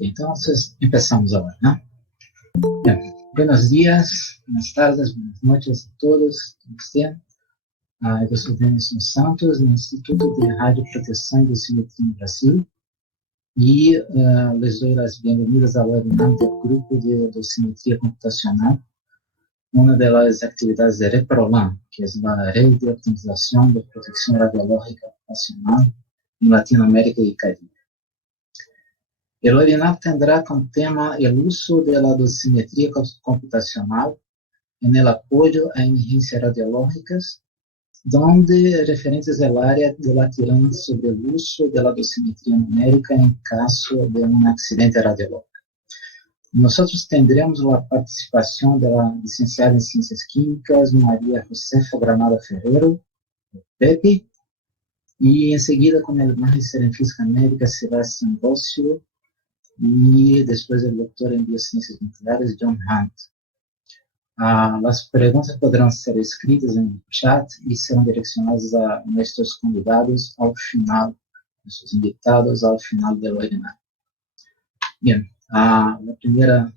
Entonces, empezamos ahora, ¿no? Bien. Buenos días, buenas tardes, buenas noches a todos. ¿Cómo están? Eu sou Denison Santos, do Instituto de Radioproteção e Dosimetria no Brasil, e les doy las bienvenidas al webinar del Grupo de Dosimetría Computacional, una de las actividades de REPROLAN, que es la Red de Optimización de Protección Radiológica Computacional en Latinoamérica y Caribe. El webinar tendrá como tema el uso de la dosimetría computacional en el apoyo a emergencias radiológicas, donde referentes del área debatirán sobre el uso de la dosimetría numérica en caso de un accidente radiológico. Nosotros tendremos la participación de la licenciada en Ciencias Químicas, María Josefa Granada Ferrero, Pepe, y enseguida con el magíster en Física Médica, Sebastián Bossio, y después el doctor en Biociencias Nucleares, John Hunt. Las preguntas podrán ser escritas en el chat y serán direccionadas a nuestros convidados al final, nuestros invitados al final del webinar. Bien, la primera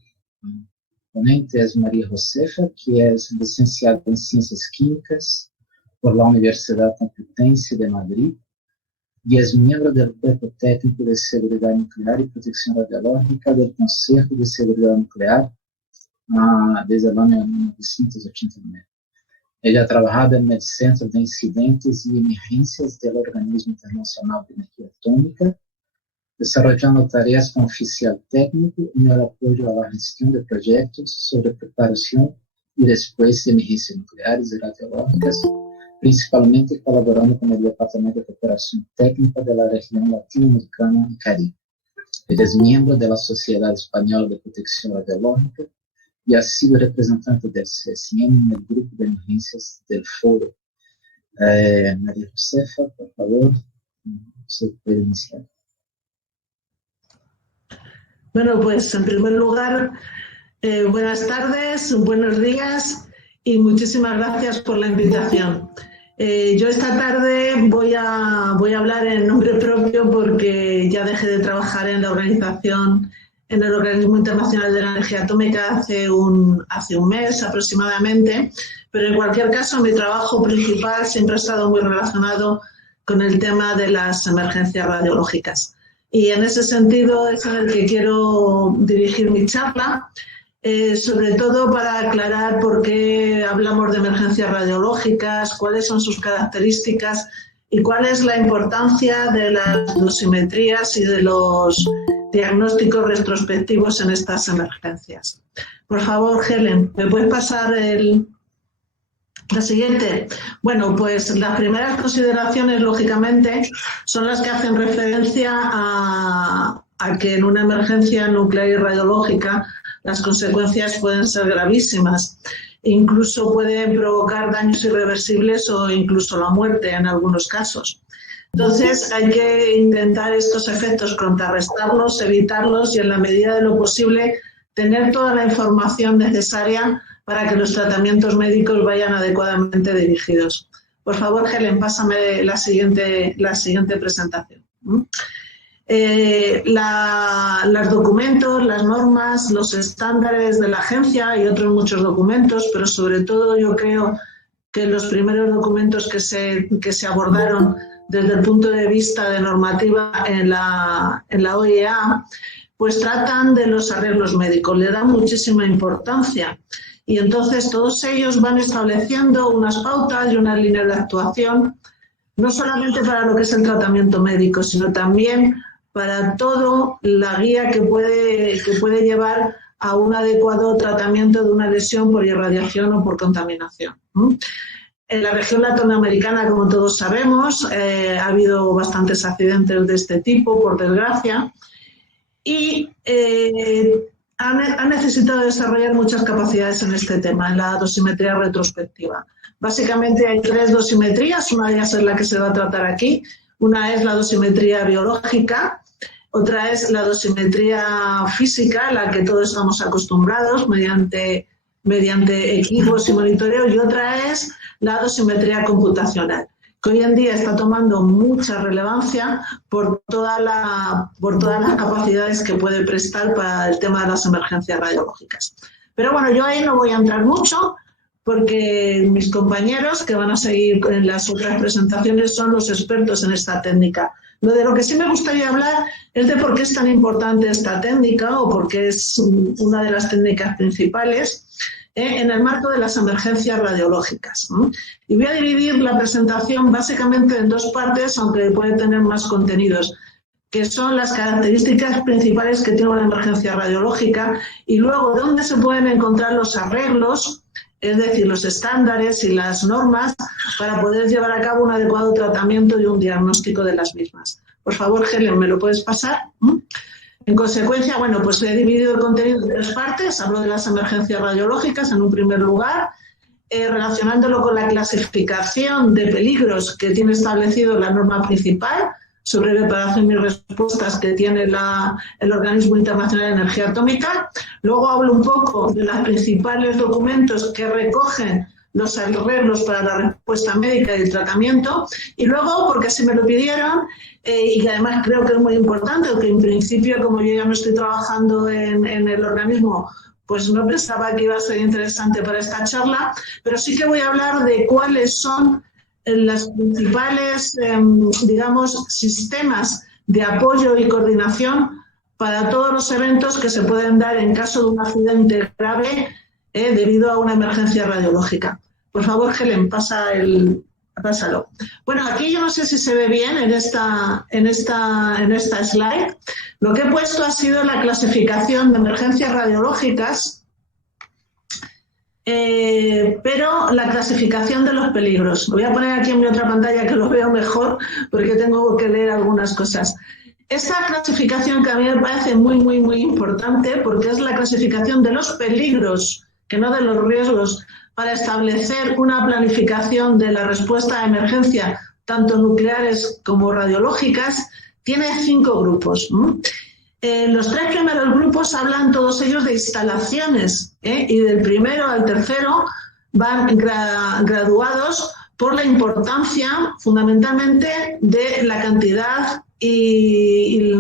ponente es María Josefa, que es licenciada en Ciencias Químicas por la Universidad Complutense de Madrid y es miembro del Cuerpo Técnico de Seguridad Nuclear y Protección Radiológica del Consejo de Seguridad Nuclear desde el año 1989. Ella ha trabajado en el Centro de Incidentes y Emergencias del Organismo Internacional de Energía Atómica, desarrollando tareas como oficial técnico en el apoyo a la gestión de proyectos sobre preparación y respuesta de emergencias nucleares y radiológicas, principalmente colaborando con el Departamento de Cooperación Técnica de la región latinoamericana y Caribe. Ella es miembro de la Sociedad Española de Protección Radiológica y ha sido representante del CSN en el grupo de emergencias del foro. María Josefa, por favor, se puede iniciar. Bueno, pues en primer lugar, buenas tardes, buenos días y muchísimas gracias por la invitación. Yo esta tarde voy a hablar en nombre propio porque ya dejé de trabajar en la organización, en el Organismo Internacional de la Energía Atómica hace un mes aproximadamente, pero en cualquier caso mi trabajo principal siempre ha estado muy relacionado con el tema de las emergencias radiológicas. Y en ese sentido es en el que quiero dirigir mi charla, sobre todo para aclarar por qué hablamos de emergencias radiológicas, cuáles son sus características y cuál es la importancia de las dosimetrías y de los diagnósticos retrospectivos en estas emergencias. Por favor, Helen, ¿me puedes pasar la siguiente? Bueno, pues las primeras consideraciones, lógicamente, son las que hacen referencia a que en una emergencia nuclear y radiológica las consecuencias pueden ser gravísimas. Incluso pueden provocar daños irreversibles o incluso la muerte en algunos casos. Entonces hay que intentar estos efectos contrarrestarlos, evitarlos y en la medida de lo posible tener toda la información necesaria para que los tratamientos médicos vayan adecuadamente dirigidos. Por favor, Helen, pásame la siguiente presentación. Los documentos, las normas, los estándares de la agencia y otros muchos documentos, pero sobre todo yo creo que los primeros documentos que se abordaron desde el punto de vista de normativa en la OIEA, pues tratan de los arreglos médicos, le dan muchísima importancia. Y entonces todos ellos van estableciendo unas pautas y unas líneas de actuación, no solamente para lo que es el tratamiento médico, sino también para todo la guía que puede llevar a un adecuado tratamiento de una lesión por irradiación o por contaminación. En la región latinoamericana, como todos sabemos, ha habido bastantes accidentes de este tipo, por desgracia, y ha necesitado desarrollar muchas capacidades en este tema, en la dosimetría retrospectiva. Básicamente hay tres dosimetrías, una de ellas es la que se va a tratar aquí. Una es la dosimetría biológica, otra es la dosimetría física, a la que todos estamos acostumbrados mediante equipos y monitoreo, y otra es la dosimetría computacional, que hoy en día está tomando mucha relevancia por todas las capacidades que puede prestar para el tema de las emergencias radiológicas. Pero bueno, yo ahí no voy a entrar mucho porque mis compañeros que van a seguir en las otras presentaciones son los expertos en esta técnica. De lo que sí me gustaría hablar es de por qué es tan importante esta técnica o por qué es una de las técnicas principales en el marco de las emergencias radiológicas. Y voy a dividir la presentación básicamente en dos partes, aunque puede tener más contenidos, que son las características principales que tiene una emergencia radiológica y luego dónde se pueden encontrar los arreglos, es decir, los estándares y las normas para poder llevar a cabo un adecuado tratamiento y un diagnóstico de las mismas. Por favor, Helen, ¿me lo puedes pasar? En consecuencia, bueno, pues he dividido el contenido en tres partes. Hablo de las emergencias radiológicas en un primer lugar, relacionándolo con la clasificación de peligros que tiene establecido la norma principal sobre preparación y respuestas que tiene el Organismo Internacional de Energía Atómica. Luego hablo un poco de los principales documentos que recogen los arreglos para la respuesta médica y el tratamiento. Y luego, porque así me lo pidieron, y que además creo que es muy importante, que en principio, como yo ya no estoy trabajando en el organismo, pues no pensaba que iba a ser interesante para esta charla, pero sí que voy a hablar de cuáles son las principales, digamos, sistemas de apoyo y coordinación para todos los eventos que se pueden dar en caso de un accidente grave debido a una emergencia radiológica. Por favor, Helen, pásalo. Bueno, aquí yo no sé si se ve bien en esta slide. Lo que he puesto ha sido la clasificación de emergencias radiológicas, pero la clasificación de los peligros. Lo voy a poner aquí en mi otra pantalla que lo veo mejor porque tengo que leer algunas cosas. Esta clasificación que a mí me parece muy, muy, muy importante porque es la clasificación de los peligros, que no de los riesgos, para establecer una planificación de la respuesta a emergencia, tanto nucleares como radiológicas, tiene 5 grupos. Los 3 primeros grupos hablan todos ellos de instalaciones, y del primero al tercero van graduados por la importancia, fundamentalmente, de la cantidad y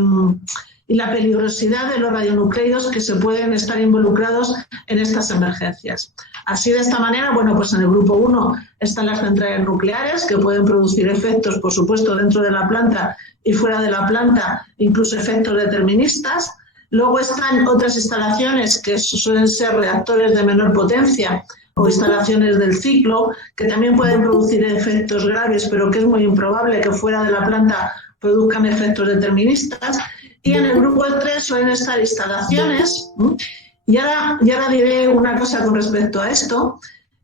la peligrosidad de los radionucleidos que se pueden estar involucrados en estas emergencias. Así, de esta manera, bueno, pues en el grupo 1 están las centrales nucleares que pueden producir efectos, por supuesto, dentro de la planta y fuera de la planta, incluso efectos deterministas. Luego están otras instalaciones que suelen ser reactores de menor potencia o instalaciones del ciclo, que también pueden producir efectos graves, pero que es muy improbable que fuera de la planta produzcan efectos deterministas. Y en el grupo 3 suelen estar instalaciones, y ahora diré una cosa con respecto a esto,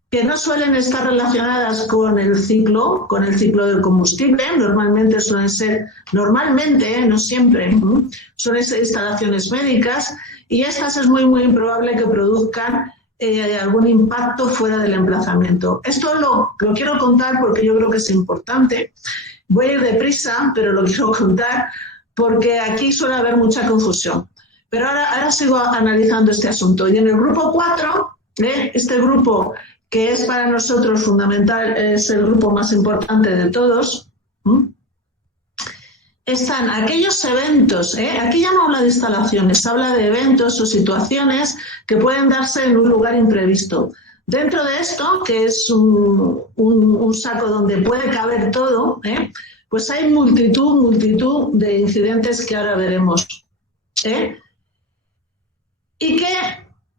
que no suelen estar relacionadas con el ciclo del combustible. Normalmente suelen ser, no siempre, suelen ser instalaciones médicas, y estas es muy, muy improbable que produzcan algún impacto fuera del emplazamiento. Esto lo quiero contar porque yo creo que es importante. Voy a ir deprisa, pero lo quiero contar porque aquí suele haber mucha confusión. Pero ahora sigo analizando este asunto. Y en el grupo 4, este grupo que es para nosotros fundamental, es el grupo más importante de todos, están aquellos eventos, aquí ya no habla de instalaciones, habla de eventos o situaciones que pueden darse en un lugar imprevisto. Dentro de esto, que es un saco donde puede caber todo, pues hay multitud de incidentes que ahora veremos. Y que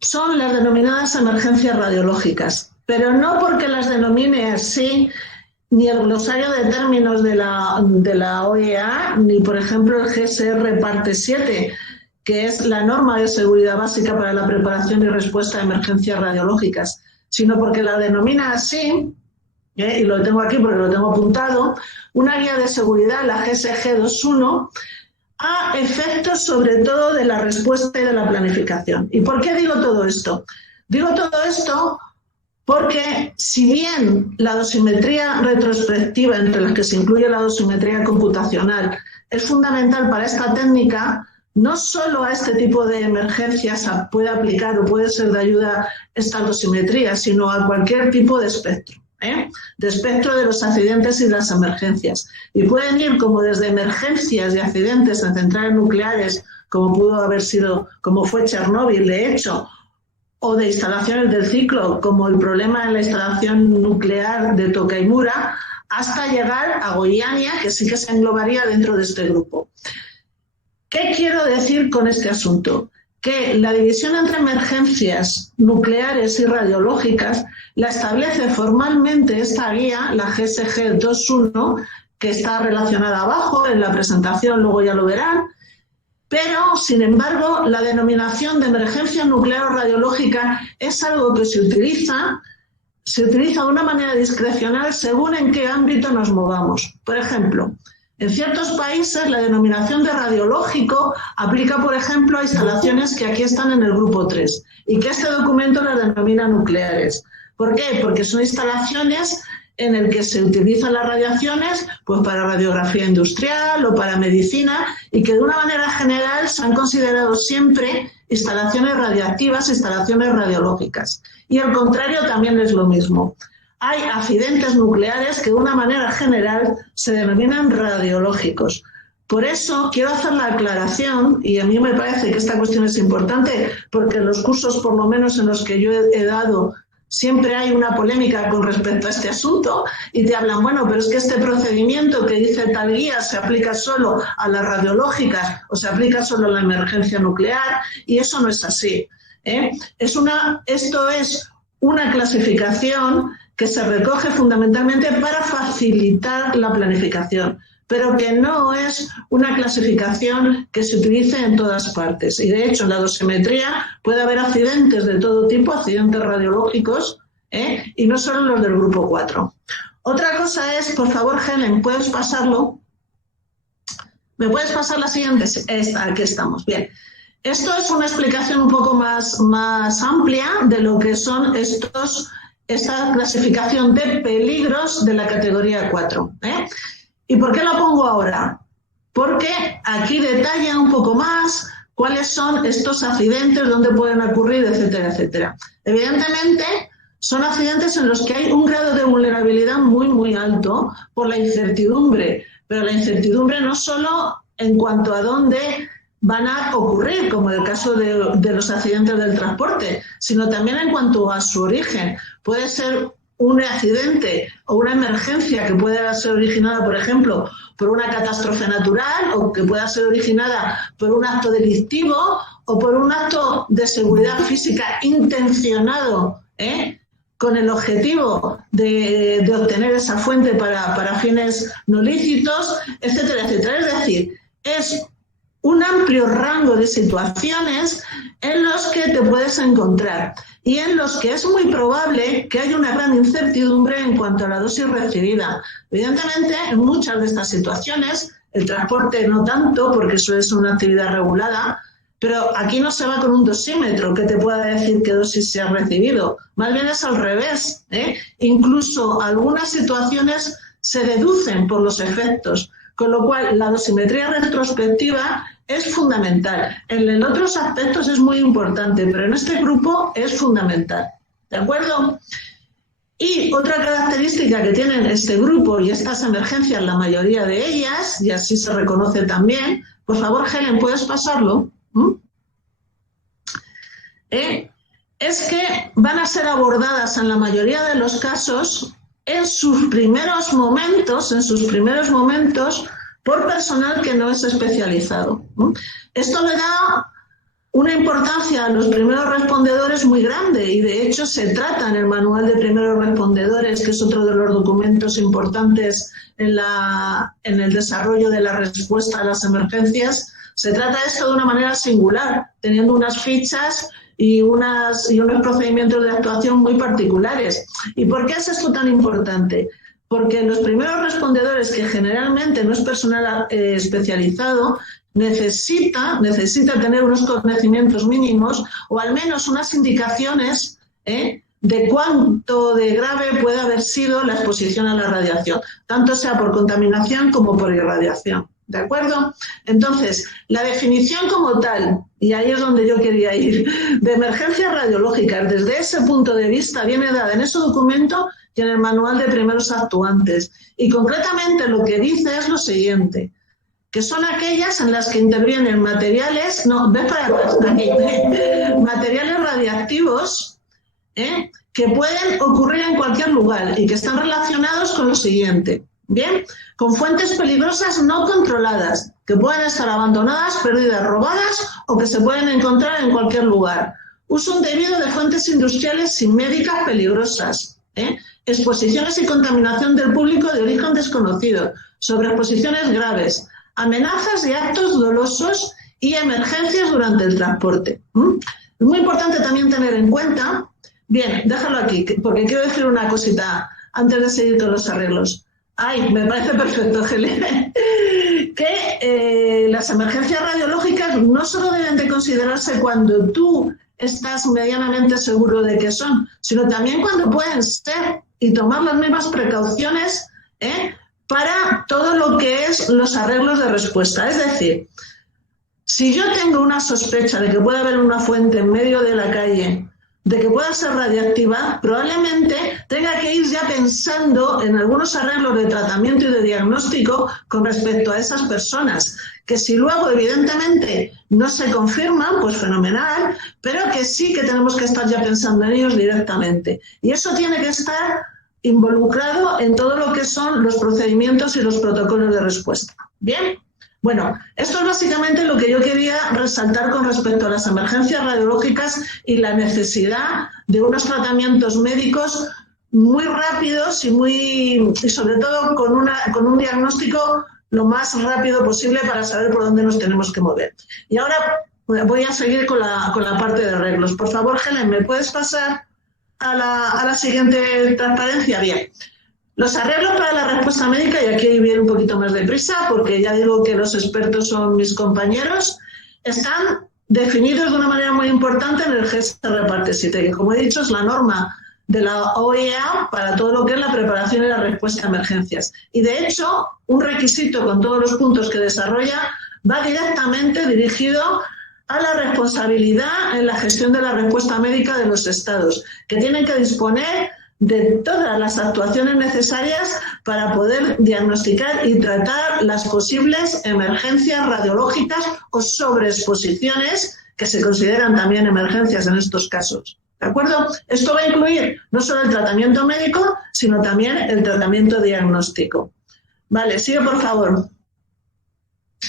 son las denominadas emergencias radiológicas, pero no porque las denomine así ni el glosario de términos de la OEA, ni por ejemplo el GSR parte 7, que es la norma de seguridad básica para la preparación y respuesta a emergencias radiológicas, sino porque la denomina así, y lo tengo aquí porque lo tengo apuntado, una guía de seguridad, la GSG 2.1, a efectos sobre todo de la respuesta y de la planificación. ¿Y por qué digo todo esto? Digo todo esto porque si bien la dosimetría retrospectiva, entre las que se incluye la dosimetría computacional, es fundamental para esta técnica, no solo a este tipo de emergencias puede aplicar o puede ser de ayuda esta dosimetría, sino a cualquier tipo de espectro. de espectro de los accidentes y las emergencias. Y pueden ir como desde emergencias y accidentes en centrales nucleares, como pudo haber sido, como fue Chernóbil, de hecho, o de instalaciones del ciclo, como el problema en la instalación nuclear de Tokaimura, hasta llegar a Goiânia, que sí que se englobaría dentro de este grupo. ¿Qué quiero decir con este asunto? Que la división entre emergencias nucleares y radiológicas la establece formalmente esta guía, la GSG 2.1, que está relacionada abajo en la presentación, luego ya lo verán, pero, sin embargo, la denominación de emergencia nuclear o radiológica es algo que se utiliza de una manera discrecional según en qué ámbito nos movamos. Por ejemplo, en ciertos países la denominación de radiológico aplica, por ejemplo, a instalaciones que aquí están en el grupo 3 y que este documento las denomina nucleares. ¿Por qué? Porque son instalaciones en el que se utilizan las radiaciones pues para radiografía industrial o para medicina y que de una manera general se han considerado siempre instalaciones radiactivas, instalaciones radiológicas. Y al contrario también es lo mismo. Hay accidentes nucleares que de una manera general se denominan radiológicos. Por eso quiero hacer la aclaración, y a mí me parece que esta cuestión es importante, porque en los cursos, por lo menos en los que yo he dado, siempre hay una polémica con respecto a este asunto y te hablan, bueno, pero es que este procedimiento que dice tal guía se aplica solo a las radiológicas o se aplica solo a la emergencia nuclear, y eso no es así. Esto es una clasificación que se recoge fundamentalmente para facilitar la planificación, pero que no es una clasificación que se utilice en todas partes. Y de hecho, en la dosimetría puede haber accidentes de todo tipo, accidentes radiológicos, y no solo los del grupo 4. Otra cosa es, por favor, Helen, ¿puedes pasarlo? ¿Me puedes pasar la siguiente? Esta, aquí estamos, bien. Esto es una explicación un poco más amplia de lo que son esta clasificación de peligros de la categoría 4. ¿Y por qué lo pongo ahora? Porque aquí detalla un poco más cuáles son estos accidentes, dónde pueden ocurrir, etcétera, etcétera. Evidentemente, son accidentes en los que hay un grado de vulnerabilidad muy, muy alto por la incertidumbre, pero la incertidumbre no solo en cuanto a dónde van a ocurrir, como en el caso de los accidentes del transporte, sino también en cuanto a su origen. Puede ser un accidente o una emergencia que pueda ser originada, por ejemplo, por una catástrofe natural o que pueda ser originada por un acto delictivo o por un acto de seguridad física intencionado, con el objetivo de obtener esa fuente para fines no lícitos, etcétera, etcétera. Es decir, es un amplio rango de situaciones en los que te puedes encontrar y en los que es muy probable que haya una gran incertidumbre en cuanto a la dosis recibida. Evidentemente, en muchas de estas situaciones, el transporte no tanto, porque eso es una actividad regulada, pero aquí no se va con un dosímetro que te pueda decir qué dosis se ha recibido. Más bien es al revés, Incluso algunas situaciones se deducen por los efectos, con lo cual la dosimetría retrospectiva es fundamental. En otros aspectos es muy importante, pero en este grupo es fundamental. ¿De acuerdo? Y otra característica que tienen este grupo y estas emergencias, la mayoría de ellas, y así se reconoce también, por favor, Helen, ¿puedes pasarlo? Es que van a ser abordadas en la mayoría de los casos en sus primeros momentos, por personal que no es especializado. Esto le da una importancia a los primeros respondedores muy grande y de hecho se trata en el manual de primeros respondedores, que es otro de los documentos importantes en el desarrollo de la respuesta a las emergencias. Se trata esto de una manera singular, teniendo unas fichas y unos procedimientos de actuación muy particulares. ¿Y por qué es esto tan importante? Porque los primeros respondedores, que generalmente no es personal especializado, necesita tener unos conocimientos mínimos o al menos unas indicaciones de cuánto de grave puede haber sido la exposición a la radiación, tanto sea por contaminación como por irradiación. ¿de acuerdo? Entonces, la definición como tal, y ahí es donde yo quería ir, de emergencias radiológicas, desde ese punto de vista, viene dada en ese documento y en el manual de primeros actuantes. Y concretamente lo que dice es lo siguiente, que son aquellas en las que intervienen materiales, materiales radiactivos, que pueden ocurrir en cualquier lugar y que están relacionados con lo siguiente. Bien, con fuentes peligrosas no controladas, que pueden estar abandonadas, perdidas, robadas o que se pueden encontrar en cualquier lugar. Uso indebido de fuentes industriales sin médicas peligrosas. Exposiciones y contaminación del público de origen desconocido. Sobreexposiciones graves. Amenazas y actos dolosos y emergencias durante el transporte. Es muy importante también tener en cuenta, bien, déjalo aquí, porque quiero decir una cosita antes de seguir con los arreglos. Ay, me parece perfecto, Helen, que las emergencias radiológicas no solo deben de considerarse cuando tú estás medianamente seguro de que son, sino también cuando pueden ser y tomar las mismas precauciones para todo lo que es los arreglos de respuesta. Es decir, si yo tengo una sospecha de que puede haber una fuente en medio de la calle, de que pueda ser radiactiva, probablemente tenga que ir ya pensando en algunos arreglos de tratamiento y de diagnóstico con respecto a esas personas, que si luego evidentemente no se confirman, pues fenomenal, pero que sí que tenemos que estar ya pensando en ellos directamente. Y eso tiene que estar involucrado en todo lo que son los procedimientos y los protocolos de respuesta. ¿Bien? Bueno, esto es básicamente lo que yo quería resaltar con respecto a las emergencias radiológicas y la necesidad de unos tratamientos médicos muy rápidos y sobre todo con un diagnóstico lo más rápido posible para saber por dónde nos tenemos que mover. Y ahora voy a seguir con la parte de arreglos. Por favor, Helen, ¿me puedes pasar a la siguiente transparencia? Bien. Los arreglos para la respuesta médica, y aquí viene un poquito más deprisa, porque ya digo que los expertos son mis compañeros, están definidos de una manera muy importante en el GSR Parte 7, que como he dicho es la norma de la OEA para todo lo que es la preparación y la respuesta a emergencias. Y de hecho, un requisito con todos los puntos que desarrolla va directamente dirigido a la responsabilidad en la gestión de la respuesta médica de los estados, que tienen que disponer de todas las actuaciones necesarias para poder diagnosticar y tratar las posibles emergencias radiológicas o sobreexposiciones que se consideran también emergencias en estos casos. ¿De acuerdo? Esto va a incluir no solo el tratamiento médico, sino también el tratamiento diagnóstico. Vale, sigue por favor.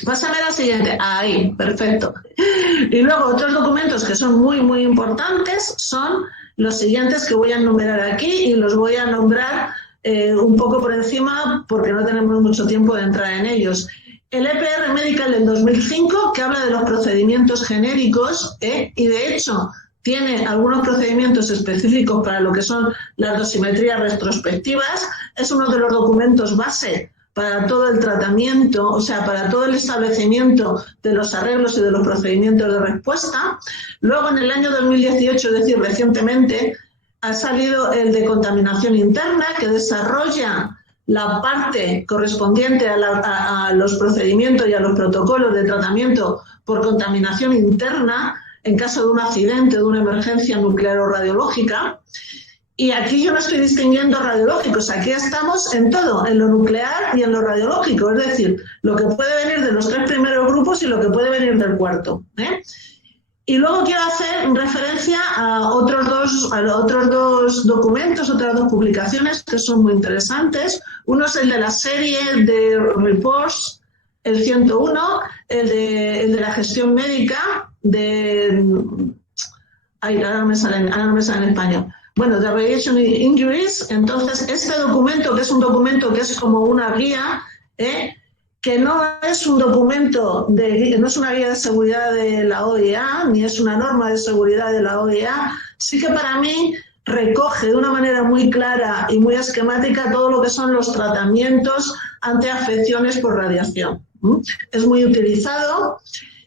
Pásame a la siguiente. Ahí, perfecto. Y luego otros documentos que son muy, muy importantes son los siguientes que voy a enumerar aquí y los voy a nombrar un poco por encima porque no tenemos mucho tiempo de entrar en ellos. El EPR Medical del 2005, que habla de los procedimientos genéricos y de hecho tiene algunos procedimientos específicos para lo que son las dosimetrías retrospectivas, es uno de los documentos base para todo el tratamiento, o sea, para todo el establecimiento de los arreglos y de los procedimientos de respuesta. Luego, en el año 2018, es decir, recientemente, ha salido el de contaminación interna, que desarrolla la parte correspondiente a los procedimientos y a los protocolos de tratamiento por contaminación interna en caso de un accidente, de una emergencia nuclear o radiológica. Y aquí yo no estoy distinguiendo radiológicos, aquí estamos en todo, en lo nuclear y en lo radiológico, es decir, lo que puede venir de los 3 primeros grupos y lo que puede venir del cuarto. Y luego quiero hacer referencia a otros dos documentos, otras 2 publicaciones que son muy interesantes. Uno es el de la serie de reports, el 101, el de la gestión médica, ahora no me sale en español. Bueno, de Radiation Injuries. Entonces, este documento, que es un documento que es como una guía, que no es un documento, no es una guía de seguridad de la OEA, ni es una norma de seguridad de la OEA, sí que para mí recoge de una manera muy clara y muy esquemática todo lo que son los tratamientos ante afecciones por radiación. Es muy utilizado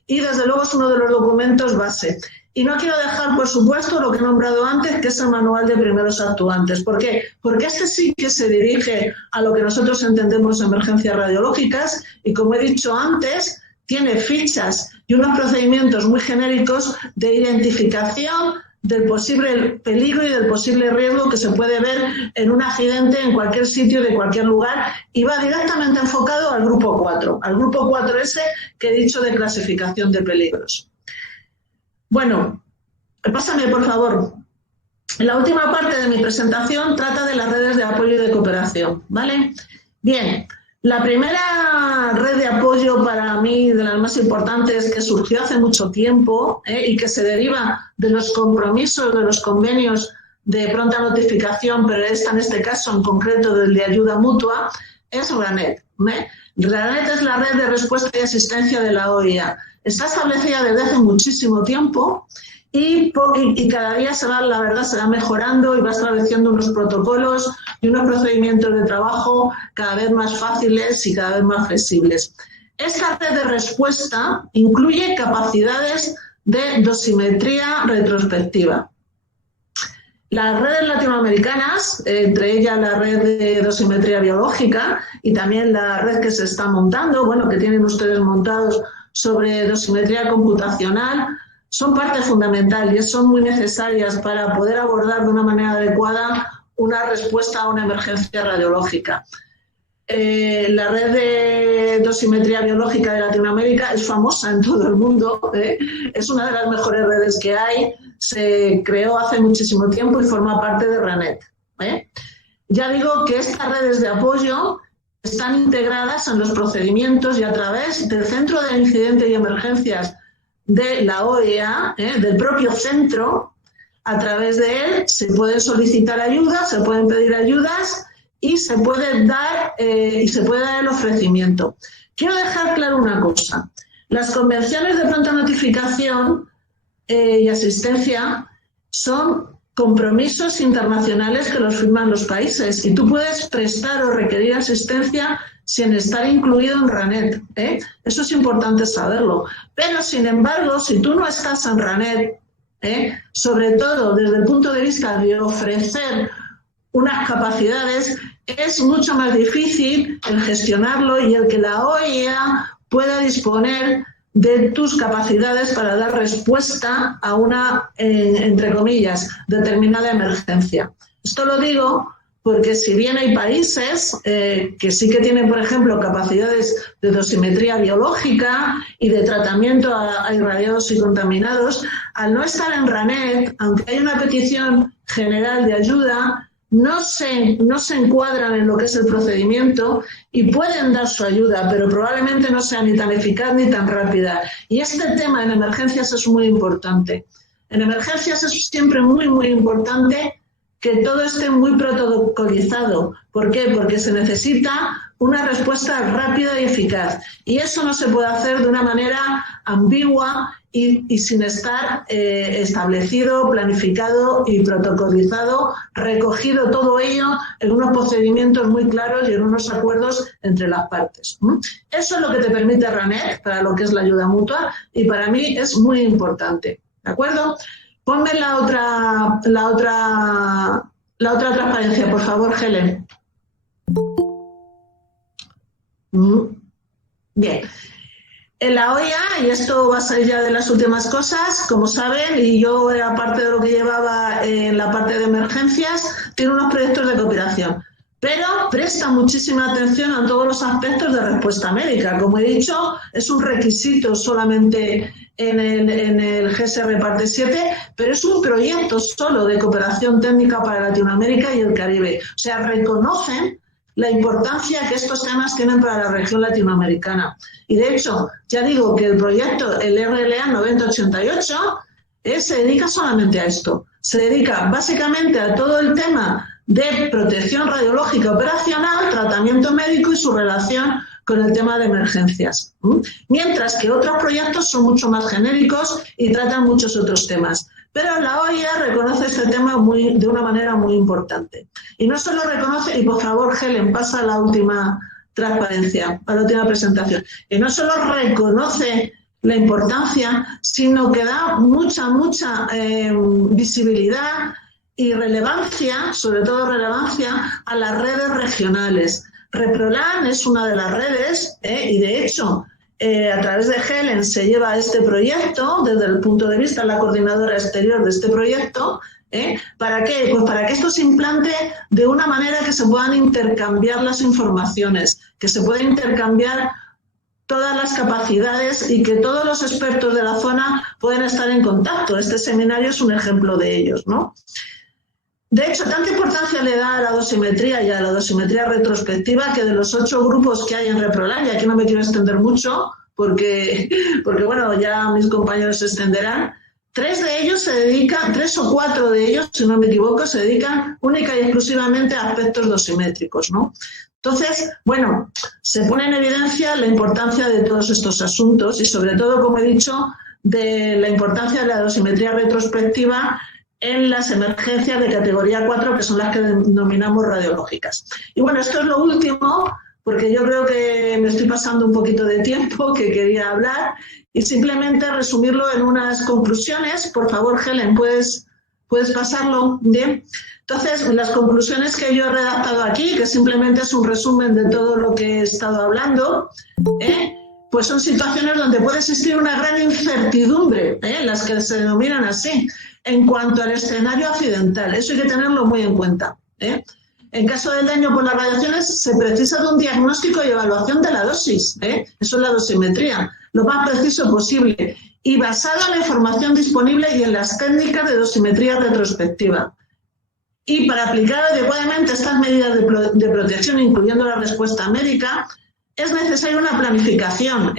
y desde luego es uno de los documentos base. Y no quiero dejar, por supuesto, lo que he nombrado antes, que es el manual de primeros actuantes. ¿Por qué? Porque este sí que se dirige a lo que nosotros entendemos emergencias radiológicas y, como he dicho antes, tiene fichas y unos procedimientos muy genéricos de identificación del posible peligro y del posible riesgo que se puede ver en un accidente en cualquier sitio de cualquier lugar, y va directamente enfocado al grupo 4, al grupo 4S que he dicho de clasificación de peligros. Bueno, pásame por favor. La última parte de mi presentación trata de las redes de apoyo y de cooperación, ¿vale? Bien, la primera red de apoyo para mí, de las más importantes, que surgió hace mucho tiempo y que se deriva de los compromisos, de los convenios de pronta notificación, pero esta en este caso en concreto del de ayuda mutua, es RANET. RANET es la red de respuesta y asistencia de la OIA. Está establecida desde hace muchísimo tiempo y cada día la verdad se va mejorando y va estableciendo unos protocolos y unos procedimientos de trabajo cada vez más fáciles y cada vez más flexibles. Esta red de respuesta incluye capacidades de dosimetría retrospectiva. Las redes latinoamericanas, entre ellas la red de dosimetría biológica y también la red que se está montando, bueno, que tienen ustedes montados sobre dosimetría computacional, son parte fundamental y son muy necesarias para poder abordar de una manera adecuada una respuesta a una emergencia radiológica. La red de dosimetría biológica de Latinoamérica es famosa en todo el mundo, es una de las mejores redes que hay, se creó hace muchísimo tiempo y forma parte de RANET. Ya digo que estas redes de apoyo están integradas en los procedimientos y a través del Centro de Incidentes y Emergencias de la OEA, del propio centro. A través de él se pueden solicitar ayudas, se pueden pedir ayudas y se puede dar el ofrecimiento. Quiero dejar claro una cosa. Las convenciones de pronta notificación y asistencia son compromisos internacionales que los firman los países y tú puedes prestar o requerir asistencia sin estar incluido en RANET. Eso es importante saberlo. Pero, sin embargo, si tú no estás en RANET, sobre todo desde el punto de vista de ofrecer unas capacidades, es mucho más difícil el gestionarlo y el que la OIA pueda disponer de tus capacidades para dar respuesta a una, entre comillas, determinada emergencia. Esto lo digo porque si bien hay países que sí que tienen, por ejemplo, capacidades de dosimetría biológica y de tratamiento a irradiados y contaminados, al no estar en RANET, aunque hay una petición general de ayuda, no se encuadran en lo que es el procedimiento y pueden dar su ayuda, pero probablemente no sea ni tan eficaz ni tan rápida. Y este tema en emergencias es muy importante. En emergencias es siempre muy, muy importante que todo esté muy protocolizado. ¿Por qué? Porque se necesita una respuesta rápida y eficaz. Y eso no se puede hacer de una manera ambigua y sin estar establecido, planificado y protocolizado, recogido todo ello en unos procedimientos muy claros y en unos acuerdos entre las partes. Eso es lo que te permite RANET para lo que es la ayuda mutua y para mí es muy importante. ¿De acuerdo? Ponme la otra transparencia, por favor, Helen. Bien. En la OIA, y esto va a ser ya de las últimas cosas, como saben, y yo era parte de lo que llevaba en la parte de emergencias, tiene unos proyectos de cooperación, pero presta muchísima atención a todos los aspectos de respuesta médica. Como he dicho, es un requisito solamente en el GSR parte 7, pero es un proyecto solo de cooperación técnica para Latinoamérica y el Caribe. O sea, reconocen la importancia que estos temas tienen para la región latinoamericana. Y de hecho, ya digo que el proyecto, el RLA 9088, se dedica solamente a esto. Se dedica básicamente a todo el tema de protección radiológica operacional, tratamiento médico y su relación con el tema de emergencias. Mientras que otros proyectos son mucho más genéricos y tratan muchos otros temas. Pero la OIA reconoce este tema de una manera muy importante. Y no solo reconoce, y por favor, Helen, pasa a la última transparencia, a la última presentación, y no solo reconoce la importancia, sino que da mucha visibilidad y relevancia, sobre todo relevancia, a las redes regionales. Reprolan es una de las redes y de hecho a través de Helen se lleva este proyecto desde el punto de vista de la coordinadora exterior de este proyecto. ¿Para qué? Pues para que esto se implante de una manera que se puedan intercambiar las informaciones, que se pueda intercambiar todas las capacidades y que todos los expertos de la zona puedan estar en contacto. Este seminario es un ejemplo de ellos, ¿no? De hecho, tanta importancia le da a la dosimetría y a la dosimetría retrospectiva que de los 8 grupos que hay en Reprolan, y aquí no me quiero extender mucho porque bueno, ya mis compañeros se extenderán, 3 de ellos se dedican, 3 o 4 de ellos, si no me equivoco, se dedican única y exclusivamente a aspectos dosimétricos, ¿no? Entonces, bueno, se pone en evidencia la importancia de todos estos asuntos y sobre todo, como he dicho, de la importancia de la dosimetría retrospectiva en las emergencias de categoría 4, que son las que denominamos radiológicas. Y bueno, esto es lo último, porque yo creo que me estoy pasando un poquito de tiempo que quería hablar, y simplemente resumirlo en unas conclusiones. Por favor, Helen, ¿puedes pasarlo? Bien. Entonces, las conclusiones que yo he redactado aquí, que simplemente es un resumen de todo lo que he estado hablando, pues son situaciones donde puede existir una gran incertidumbre, las que se denominan así, en cuanto al escenario accidental. Eso hay que tenerlo muy en cuenta. En caso del daño por las radiaciones, se precisa de un diagnóstico y evaluación de la dosis. Eso es la dosimetría, lo más preciso posible, y basado en la información disponible y en las técnicas de dosimetría retrospectiva. Y para aplicar adecuadamente estas medidas de protección, incluyendo la respuesta médica, es necesaria una planificación,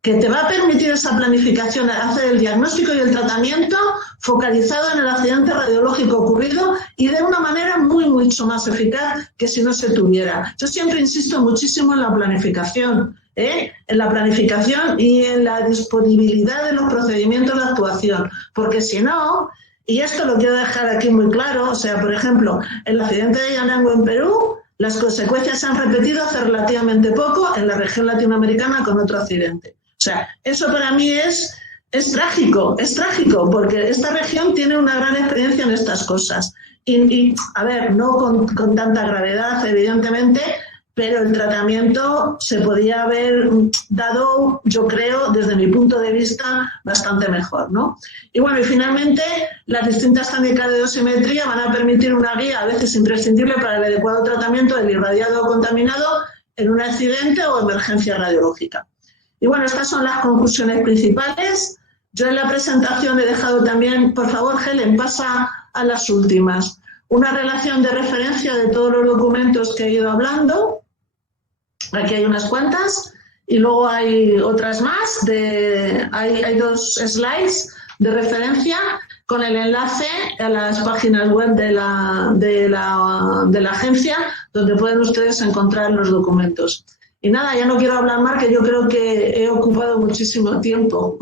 que te va a permitir esa planificación hacer el diagnóstico y el tratamiento focalizado en el accidente radiológico ocurrido y de una manera mucho más eficaz que si no se tuviera. Yo siempre insisto muchísimo en la planificación, en la planificación y en la disponibilidad de los procedimientos de actuación, porque si no, y esto lo quiero dejar aquí muy claro, o sea, por ejemplo, el accidente de Yanango en Perú, las consecuencias se han repetido hace relativamente poco en la región latinoamericana con otro accidente. O sea, eso para mí es trágico, porque esta región tiene una gran experiencia en estas cosas. Y a ver, no con tanta gravedad, evidentemente, pero el tratamiento se podía haber dado, yo creo, desde mi punto de vista, bastante mejor, ¿no? Y bueno, y finalmente, las distintas técnicas de dosimetría van a permitir una guía, a veces imprescindible, para el adecuado tratamiento del irradiado o contaminado en un accidente o emergencia radiológica. Y bueno, estas son las conclusiones principales. Yo en la presentación he dejado también, por favor, Helen, pasa a las últimas, una relación de referencia de todos los documentos que he ido hablando. Aquí hay unas cuantas y luego hay otras más. Hay 2 slides de referencia con el enlace a las páginas web de la agencia, donde pueden ustedes encontrar los documentos. Y nada, ya no quiero hablar más, que yo creo que he ocupado muchísimo tiempo.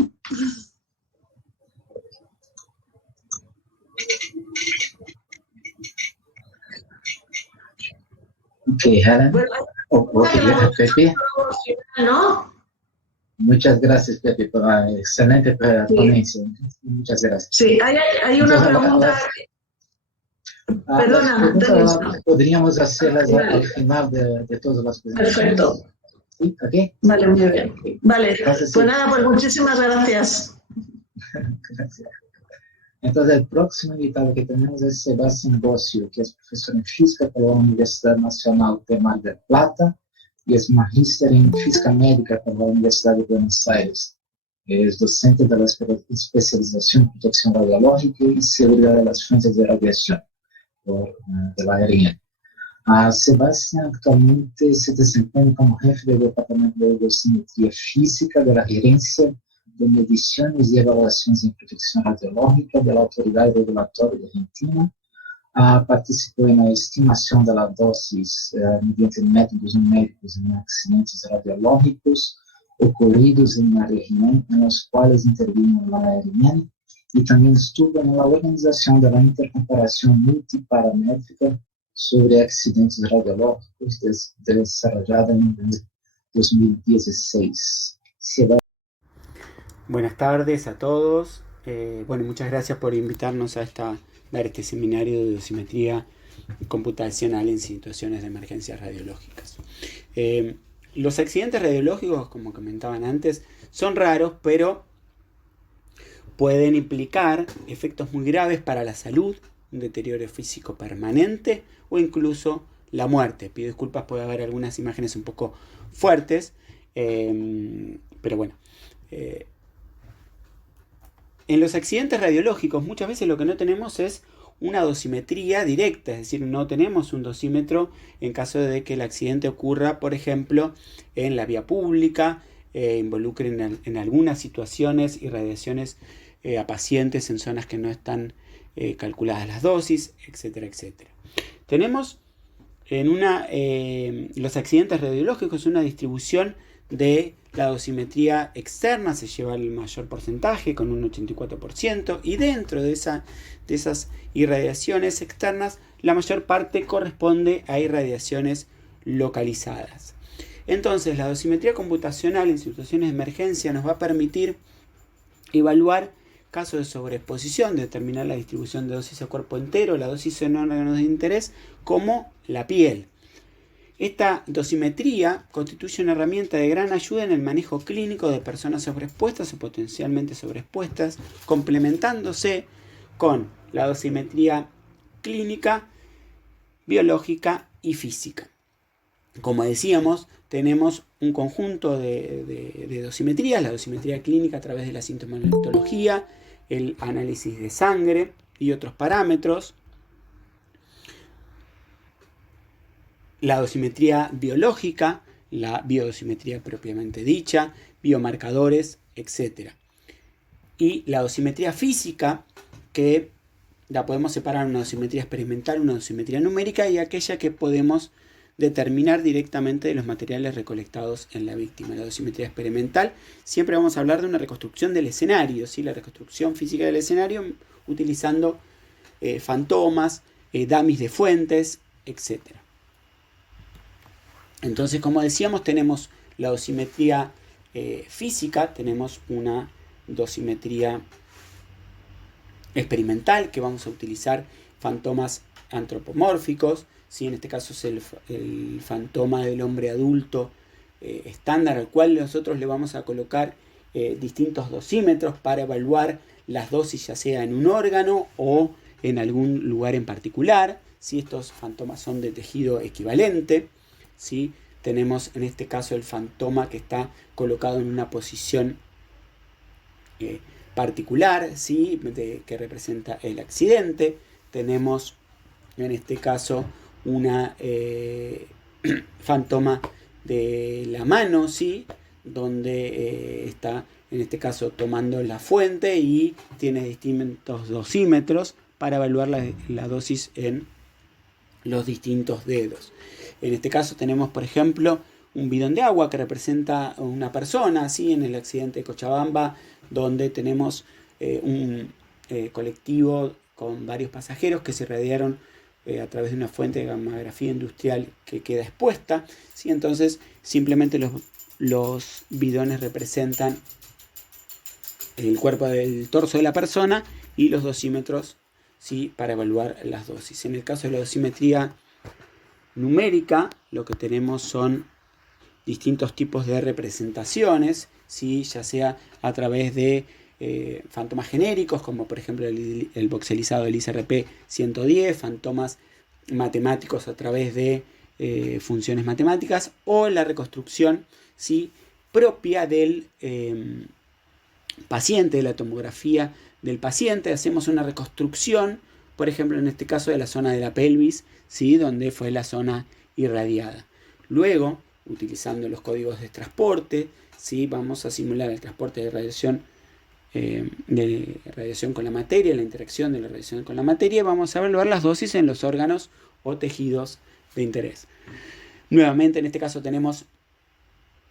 Ok, Helen. Bueno, Pepe. ¿no? Muchas gracias, Pepe, por la excelente ponencia. Muchas gracias. Sí, hay una pregunta. Perdona, podríamos hacerlas al final de todas las presentaciones. Perfecto. ¿Sí? ¿Okay? Vale, muy bien. Vale, Entonces, pues nada, pues muchísimas gracias. Gracias. Entonces, el próximo invitado que tenemos es Sebastián Bossio, que es profesor en física por la Universidad Nacional de Mar del Plata y es magíster en física médica por la Universidad de Buenos Aires. Es docente de la especialización en protección radiológica y seguridad de las fuentes de radiación de la ARN. Sebastián actualmente se desempeña como jefe del Departamento de Dosimetría Física de la Gerencia de Mediciones y Evaluaciones en Protección Radiológica de la Autoridad Regulatoria de Argentina. Participó en la estimación de la dosis mediante métodos numéricos en accidentes radiológicos ocurridos en la región en los cuales intervino la ARN y también estuvo en la organización de la intercomparación multiparamétrica sobre accidentes radiológicos desarrollada en 2016. Buenas tardes a todos. Muchas gracias por invitarnos a dar este seminario de dosimetría computacional en situaciones de emergencias radiológicas. Los accidentes radiológicos, como comentaban antes, son raros, pero pueden implicar efectos muy graves para la salud, un deterioro físico permanente o incluso la muerte. Pido disculpas, puede haber algunas imágenes un poco fuertes, pero bueno. En los accidentes radiológicos muchas veces lo que no tenemos es una dosimetría directa, es decir, no tenemos un dosímetro en caso de que el accidente ocurra, por ejemplo, en la vía pública, involucre en algunas situaciones irradiaciones a pacientes en zonas que no están calculadas las dosis, etcétera, etcétera. Tenemos en los accidentes radiológicos una distribución de la dosimetría externa, se lleva el mayor porcentaje con un 84%, y dentro de esas irradiaciones externas la mayor parte corresponde a irradiaciones localizadas. Entonces la dosimetría computacional en situaciones de emergencia nos va a permitir evaluar casos de sobreexposición, determinar la distribución de dosis a cuerpo entero, la dosis en órganos de interés, como la piel. Esta dosimetría constituye una herramienta de gran ayuda en el manejo clínico de personas sobreexpuestas o potencialmente sobreexpuestas, complementándose con la dosimetría clínica, biológica y física. Como decíamos, tenemos un conjunto de dosimetrías, la dosimetría clínica a través de la sintomatología, el análisis de sangre y otros parámetros. La dosimetría biológica, la biodosimetría propiamente dicha, biomarcadores, etc. Y la dosimetría física, que la podemos separar en una dosimetría experimental, una dosimetría numérica y aquella que podemos determinar directamente de los materiales recolectados en la víctima. La dosimetría experimental, siempre vamos a hablar de una reconstrucción del escenario, ¿sí? La reconstrucción física del escenario utilizando fantomas, dummies de fuentes, etc. Entonces, como decíamos, tenemos la dosimetría física, tenemos una dosimetría experimental que vamos a utilizar fantomas antropomórficos, ¿sí? En este caso es el fantoma del hombre adulto estándar, al cual nosotros le vamos a colocar distintos dosímetros para evaluar las dosis, ya sea en un órgano o en algún lugar en particular, ¿sí? Estos fantomas son de tejido equivalente, ¿sí? Tenemos en este caso el fantoma que está colocado en una posición particular, ¿sí? Que representa el accidente. Tenemos en este caso una fantoma de la mano, ¿sí? Donde está en este caso tomando la fuente y tiene distintos dosímetros para evaluar la dosis en los distintos dedos. En este caso tenemos, por ejemplo, un bidón de agua que representa a una persona, ¿sí? En el accidente de Cochabamba, donde tenemos un colectivo con varios pasajeros que se irradiaron a través de una fuente de gammagrafía industrial que queda expuesta, ¿sí? Entonces simplemente los bidones representan el cuerpo del torso de la persona y los dosímetros, ¿sí? Para evaluar las dosis. En el caso de la dosimetría numérica, lo que tenemos son distintos tipos de representaciones, ¿sí? Ya sea a través de fantomas genéricos, como por ejemplo el voxelizado del ICRP 110, fantomas matemáticos a través de funciones matemáticas, o la reconstrucción, ¿sí? Propia del paciente, de la tomografía del paciente. Hacemos una reconstrucción, por ejemplo, en este caso de la zona de la pelvis, ¿sí? Donde fue la zona irradiada. Luego, utilizando los códigos de transporte, ¿sí? Vamos a simular el transporte de radiación con la materia, la interacción de la radiación con la materia, y vamos a evaluar las dosis en los órganos o tejidos de interés. Nuevamente, en este caso tenemos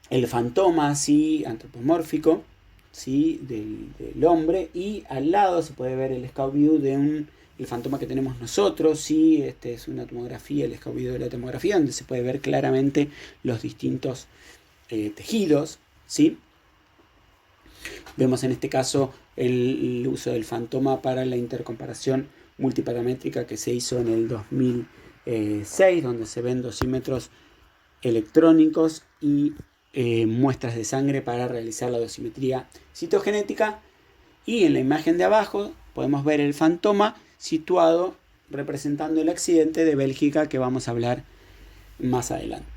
el fantoma, ¿sí? Antropomórfico, ¿sí? del hombre, y al lado se puede ver el scout view de el fantoma que tenemos nosotros, ¿sí? Este es una tomografía, el scout view de la tomografía, donde se puede ver claramente los distintos tejidos, ¿sí? Vemos en este caso el uso del Fantoma para la intercomparación multiparamétrica que se hizo en el 2006, donde se ven dosímetros electrónicos y muestras de sangre para realizar la dosimetría citogenética. Y en la imagen de abajo podemos ver el Fantoma situado representando el accidente de Bélgica que vamos a hablar más adelante.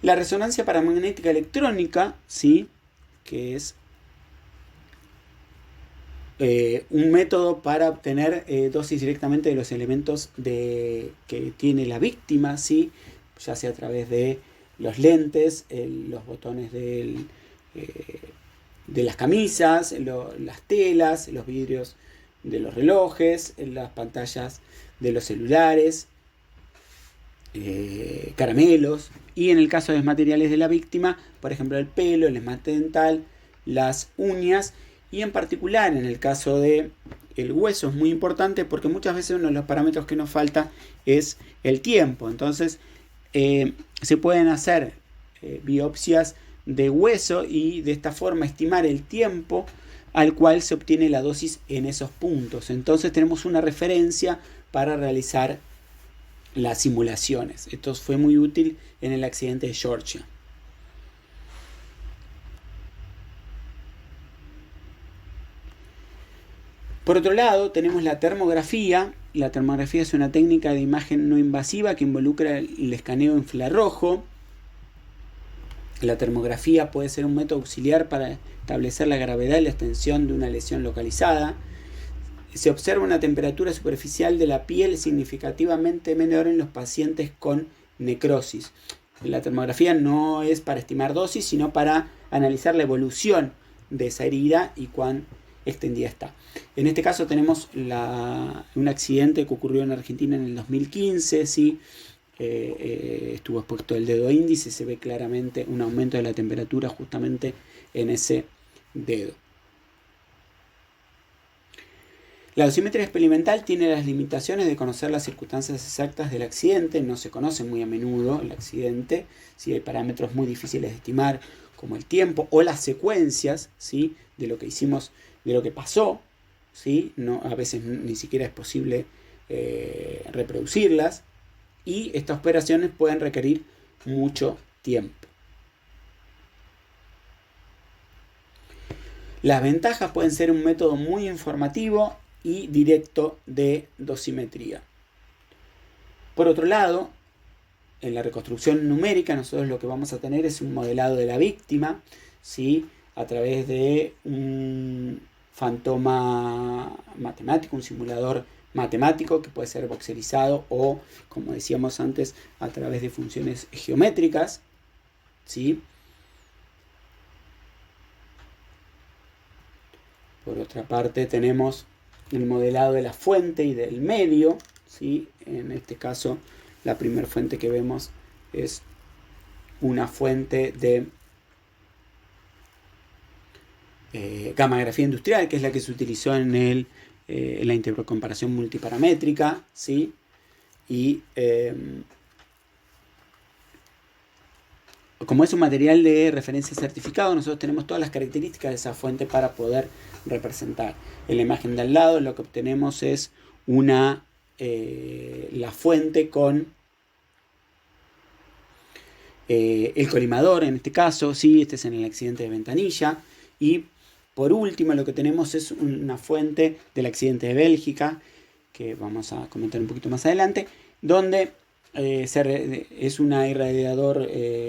La resonancia paramagnética electrónica, ¿sí?, que es un método para obtener dosis directamente de los elementos que tiene la víctima, ¿sí?, ya sea a través de los lentes, los botones de las camisas, las telas, los vidrios de los relojes, las pantallas de los celulares, caramelos, y en el caso de los materiales de la víctima, por ejemplo el pelo, el esmalte dental, las uñas, y en particular en el caso de el hueso es muy importante porque muchas veces uno de los parámetros que nos falta es el tiempo. Entonces se pueden hacer biopsias de hueso y de esta forma estimar el tiempo al cual se obtiene la dosis en esos puntos. Entonces tenemos una referencia para realizar las simulaciones. Esto fue muy útil en el accidente de Georgia. Por otro lado, tenemos la termografía. La termografía es una técnica de imagen no invasiva que involucra el escaneo infrarrojo. La termografía puede ser un método auxiliar para establecer la gravedad y la extensión de una lesión localizada. Se observa una temperatura superficial de la piel significativamente menor en los pacientes con necrosis. La termografía no es para estimar dosis, sino para analizar la evolución de esa herida y cuán extendida está. En este caso tenemos un accidente que ocurrió en Argentina en el 2015, ¿sí? Estuvo expuesto el dedo índice, se ve claramente un aumento de la temperatura justamente en ese dedo. La dosimetría experimental tiene las limitaciones de conocer las circunstancias exactas del accidente, no se conoce muy a menudo el accidente, ¿sí? Hay parámetros muy difíciles de estimar como el tiempo o las secuencias, ¿sí?, de lo que hicimos, de lo que pasó, ¿sí? A veces ni siquiera es posible reproducirlas, y estas operaciones pueden requerir mucho tiempo. Las ventajas pueden ser un método muy informativo y directo de dosimetría. Por otro lado, en la reconstrucción numérica nosotros lo que vamos a tener es un modelado de la víctima, ¿sí?, a través de un fantoma matemático, un simulador matemático que puede ser voxelizado o, como decíamos antes, a través de funciones geométricas, ¿sí? Por otra parte tenemos el modelado de la fuente y del medio, ¿sí? En este caso la primera fuente que vemos es una fuente de gammagrafía industrial, que es la que se utilizó en la intercomparación multiparamétrica, ¿sí? Y como es un material de referencia certificado, nosotros tenemos todas las características de esa fuente para poder representar. En la imagen de al lado lo que obtenemos es la fuente con el colimador, en este caso, ¿sí? Este es en el accidente de Ventanilla. Y por último lo que tenemos es una fuente del accidente de Bélgica, que vamos a comentar un poquito más adelante, donde es un irradiador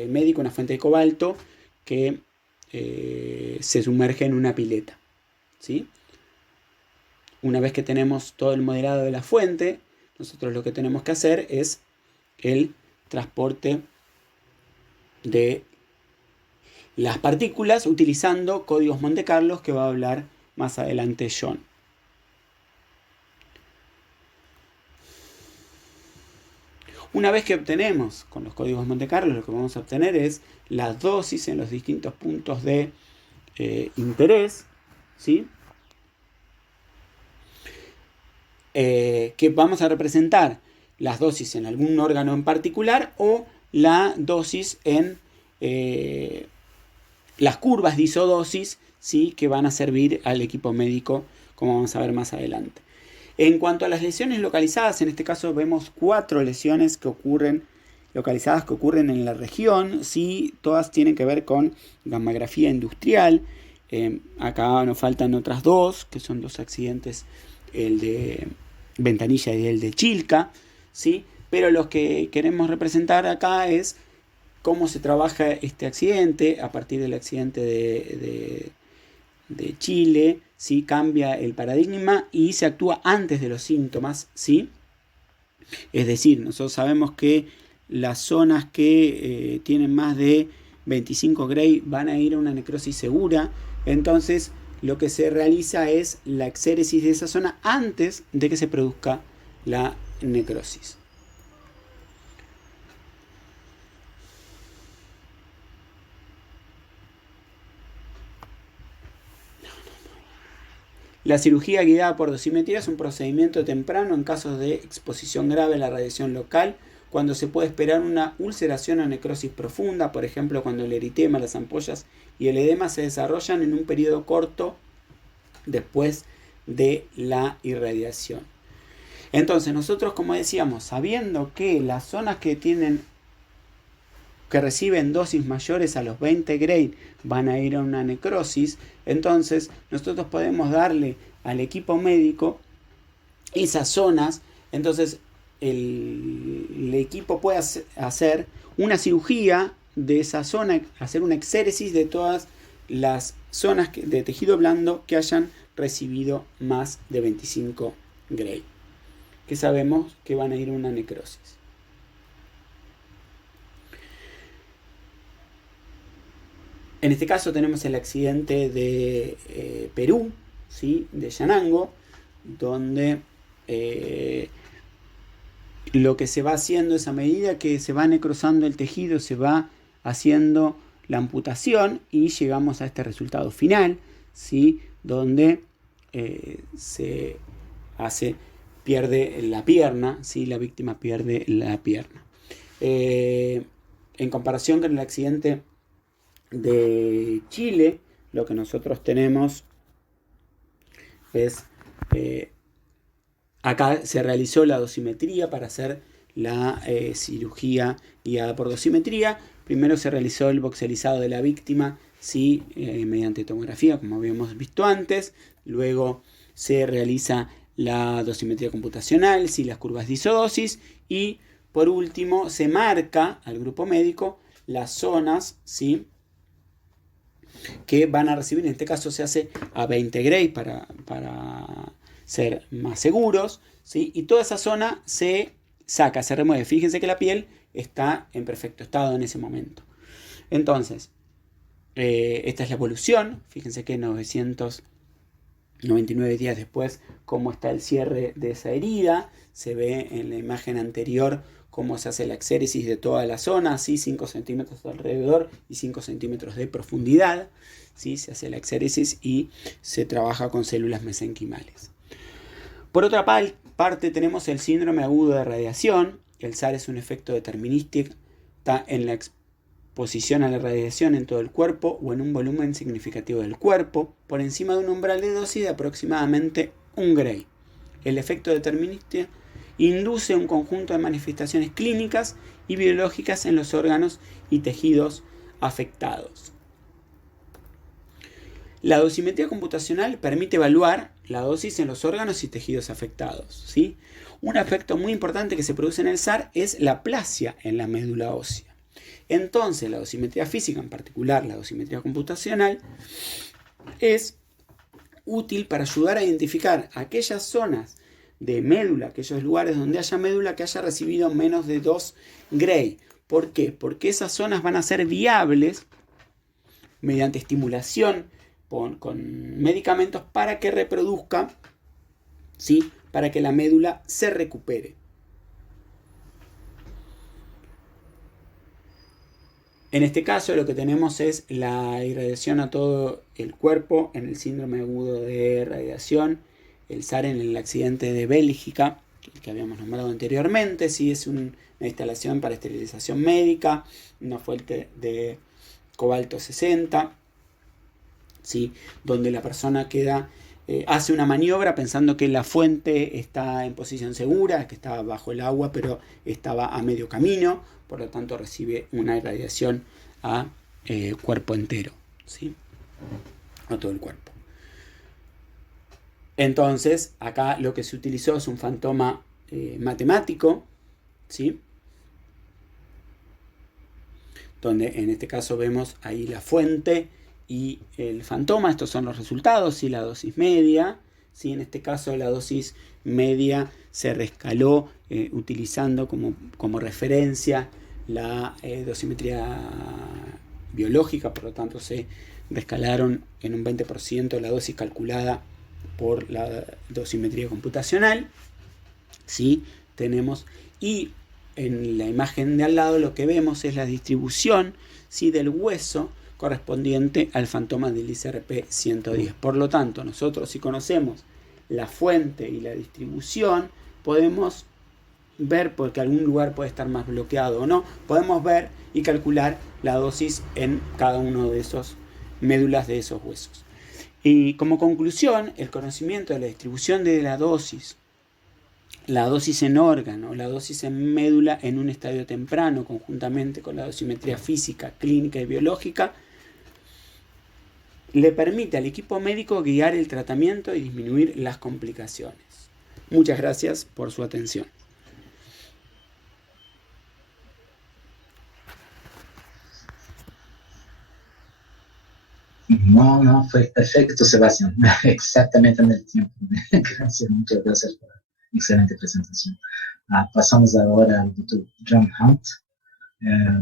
médico, una fuente de cobalto que se sumerge en una pileta, ¿sí? Una vez que tenemos todo el modelado de la fuente, nosotros lo que tenemos que hacer es el transporte de las partículas utilizando códigos Monte Carlo, que va a hablar más adelante John. Una vez que obtenemos con los códigos Monte Carlo, lo que vamos a obtener es la dosis en los distintos puntos de interés, ¿sí? Que vamos a representar las dosis en algún órgano en particular o la dosis en las curvas de isodosis, ¿sí? Que van a servir al equipo médico, como vamos a ver más adelante. En cuanto a las lesiones localizadas, en este caso vemos 4 lesiones localizadas que ocurren en la región, ¿sí? Todas tienen que ver con gammagrafía industrial. Acá nos faltan otras 2, que son 2 accidentes, el de Ventanilla y el de Chilca, ¿sí? Pero los que queremos representar acá es cómo se trabaja este accidente a partir del accidente de Chile, ¿sí? Cambia el paradigma y se actúa antes de los síntomas, ¿sí? Es decir, nosotros sabemos que las zonas que tienen más de 25 Gray van a ir a una necrosis segura, entonces lo que se realiza es la exéresis de esa zona antes de que se produzca la necrosis. La cirugía guiada por dosimetría es un procedimiento temprano en casos de exposición grave a la radiación local, cuando se puede esperar una ulceración o necrosis profunda, por ejemplo cuando el eritema, las ampollas y el edema se desarrollan en un periodo corto después de la irradiación. Entonces nosotros, como decíamos, sabiendo que las zonas que reciben dosis mayores a los 20 Gray van a ir a una necrosis, entonces nosotros podemos darle al equipo médico esas zonas. Entonces el equipo puede hacer una cirugía de esa zona, hacer una exéresis de todas las zonas de tejido blando que hayan recibido más de 25 Gray, que sabemos que van a ir a una necrosis. En este caso tenemos el accidente de Perú, ¿sí? De Yanango, donde lo que se va haciendo es, a medida que se va necrosando el tejido, se va haciendo la amputación y llegamos a este resultado final, ¿sí? Donde pierde la pierna, ¿sí? La víctima pierde la pierna. En comparación con el accidente de Chile, lo que nosotros tenemos es, acá se realizó la dosimetría para hacer la cirugía guiada por dosimetría. Primero se realizó el voxelizado de la víctima, ¿sí? Mediante tomografía, como habíamos visto antes. Luego se realiza la dosimetría computacional, ¿sí? Las curvas de isodosis. Y por último se marca al grupo médico las zonas, ¿sí? Que van a recibir. En este caso se hace a 20 Gray para ser más seguros, ¿sí? Y toda esa zona se saca, se remueve. Fíjense que la piel está en perfecto estado en ese momento. Entonces, esta es la evolución. Fíjense que 999 días después cómo está el cierre de esa herida. Se ve en la imagen anterior cómo se hace la exéresis de toda la zona, ¿sí? 5 centímetros alrededor y 5 centímetros de profundidad, ¿sí? Se hace la exéresis y se trabaja con células mesenquimales. Por otra parte tenemos el síndrome agudo de radiación. El SAR es un efecto determinístico en la exposición a la radiación en todo el cuerpo o en un volumen significativo del cuerpo, por encima de un umbral de dosis de aproximadamente 1 Gray. El efecto determinístico induce un conjunto de manifestaciones clínicas y biológicas en los órganos y tejidos afectados. La dosimetría computacional permite evaluar la dosis en los órganos y tejidos afectados, ¿sí? Un efecto muy importante que se produce en el SAR es la aplasia en la médula ósea. Entonces, la dosimetría física, en particular la dosimetría computacional, es útil para ayudar a identificar aquellas zonas de médula, aquellos lugares donde haya médula que haya recibido menos de 2 Gray. ¿Por qué? Porque esas zonas van a ser viables mediante estimulación con medicamentos para que reproduzca, ¿sí? Para que la médula se recupere. En este caso lo que tenemos es la irradiación a todo el cuerpo en el síndrome agudo de radiación. El SAR en el accidente de Bélgica, que habíamos nombrado anteriormente, sí, es una instalación para esterilización médica, una fuente de cobalto 60, ¿sí? Donde la persona hace una maniobra pensando que la fuente está en posición segura, que está bajo el agua, pero estaba a medio camino, por lo tanto recibe una irradiación a cuerpo entero, ¿sí? A todo el cuerpo. Entonces, acá lo que se utilizó es un fantoma matemático, ¿sí? Donde en este caso vemos ahí la fuente y el fantoma. Estos son los resultados, y la dosis media, ¿sí? En este caso la dosis media se rescaló utilizando como referencia la dosimetría biológica, por lo tanto se rescalaron en un 20% la dosis calculada por la dosimetría computacional, ¿sí? Tenemos, y en la imagen de al lado lo que vemos es la distribución, ¿sí? Del hueso correspondiente al fantoma del ICRP 110. Por lo tanto, nosotros, si conocemos la fuente y la distribución, podemos ver, porque algún lugar puede estar más bloqueado o no, podemos ver y calcular la dosis en cada uno de esos médulas de esos huesos. Y como conclusión, el conocimiento de la distribución de la dosis en órgano, la dosis en médula en un estadio temprano, conjuntamente con la dosimetría física, clínica y biológica, le permite al equipo médico guiar el tratamiento y disminuir las complicaciones. Muchas gracias por su atención. No, fue perfecto, Sebastián. Exactamente en el tiempo. Gracias, muchas gracias por la excelente presentación. Pasamos ahora al Dr. John Hunt.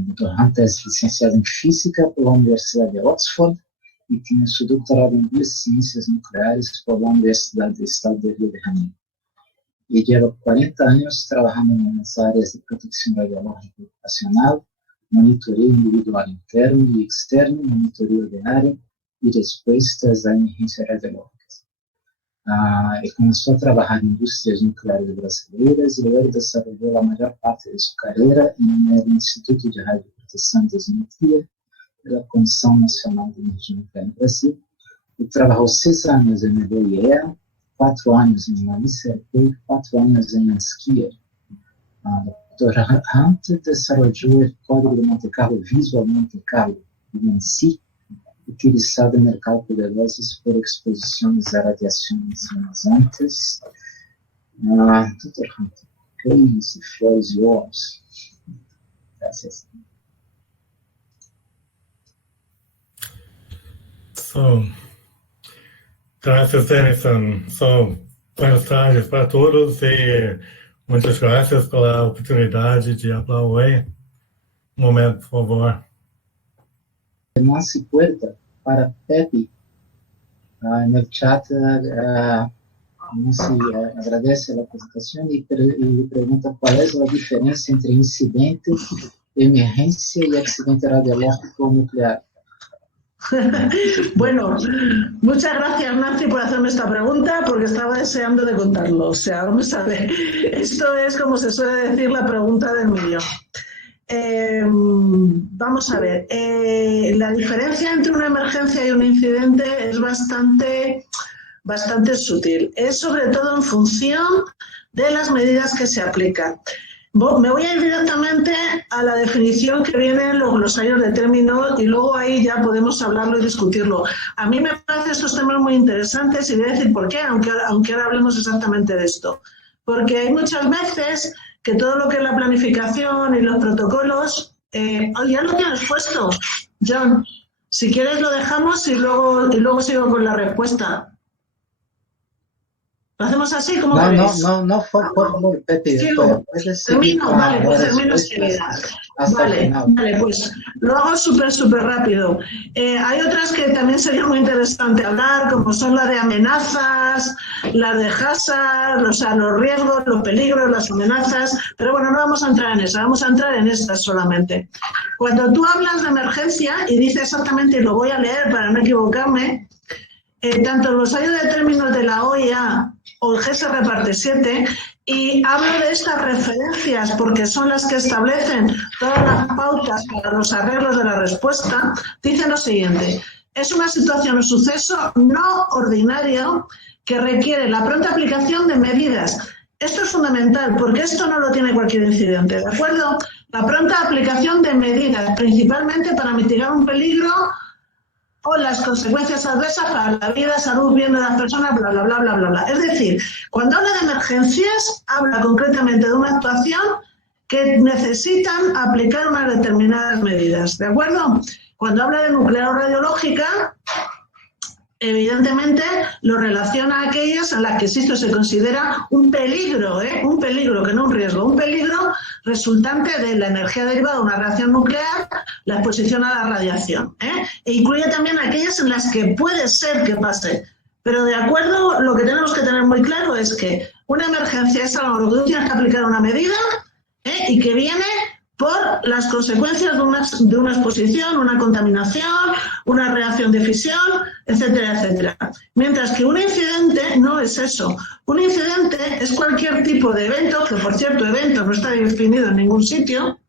Dr. Hunt es licenciado en Física por la Universidad de Oxford y tiene su doctorado en Biociencias Nucleares por la Universidad del Estado de Río de Janeiro. Y lleva 40 años trabajando en las áreas de protección radiológica ocupacional, monitoreo individual interno y externo, monitoreo de área y respuestas a emergencias radiológicas. Comenzó a trabajar en industrias nucleares brasileiras y luego desarrolló la mayor parte de su carrera en el Instituto de Radioproteção e Dosimetria de la Comisión Nacional de Energía Nuclear en Brasil y trabajó 6 años en el OIEA, 4 años en la ICRP y 4 años en ANSKIR. Dr. Hunt desarrolló el código de Monte Carlo Visual Monte Carlo, VMC, utilizado en el cálculo de dosis por exposiciones a radiaciones ionizantes. Dr. Hunt, please, the floor is yours. Gracias. Gracias, Denison. Buenas tardes para todos e muchas gracias por la oportunidad de hablar hoy. Un momento, por favor. No se puerta para Pepe. En el chat no se agradece la presentación y le pregunta cuál es la diferencia entre incidente, emergencia y accidente radiológico nuclear. Bueno, muchas gracias, Nancy, por hacerme esta pregunta, porque estaba deseando de contarlo. O sea, vamos a ver, esto es, como se suele decir, la pregunta del millón. Vamos a ver, la diferencia entre una emergencia y un incidente es bastante sutil. Es sobre todo en función de las medidas que se aplican. Me voy a ir directamente a la definición que viene en los glosarios de términos y luego ahí ya podemos hablarlo y discutirlo. A mí me parecen estos temas muy interesantes y voy a decir por qué, aunque ahora hablemos exactamente de esto. Porque hay muchas veces que todo lo que es la planificación y los protocolos, ya lo tienes puesto, John. Si quieres lo dejamos y luego sigo con la respuesta. ¿Lo hacemos así? ¿Cómo queréis? No, por favor, Pepe. Termino, vale, pues termino enseguida. Vale, pues lo hago súper rápido. Hay otras que también sería muy interesante hablar, como son las de amenazas, las de hazard, o sea, los riesgos, los peligros, las amenazas, pero bueno, no vamos a entrar en esas, vamos a entrar en estas solamente. Cuando tú hablas de emergencia y dices exactamente, y lo voy a leer para no equivocarme, tanto el glosario de términos de la OIA o el GSR parte 7, y hablo de estas referencias porque son las que establecen todas las pautas para los arreglos de la respuesta. Dicen lo siguiente: es una situación o suceso no ordinario que requiere la pronta aplicación de medidas. Esto es fundamental porque esto no lo tiene cualquier incidente, ¿de acuerdo? La pronta aplicación de medidas, principalmente para mitigar un peligro o las consecuencias adversas para la vida, salud, bien de las personas, bla, bla, bla, bla, bla, bla. Es decir, cuando habla de emergencias, habla concretamente de una actuación que necesitan aplicar unas determinadas medidas, ¿de acuerdo? Cuando habla de nuclear o radiológica, evidentemente lo relaciona a aquellas en las que esto se considera un peligro, un peligro, que no un riesgo, un peligro resultante de la energía derivada de una reacción nuclear, la exposición a la radiación. E incluye también aquellas en las que puede ser que pase. Pero de acuerdo, lo que tenemos que tener muy claro es que una emergencia es algo que tú tienes que aplicar una medida y que viene por las consecuencias de una exposición, una contaminación, una reacción de fisión, etcétera, etcétera. Mientras que un incidente no es eso. Un incidente es cualquier tipo de evento, que por cierto, evento no está definido en ningún sitio,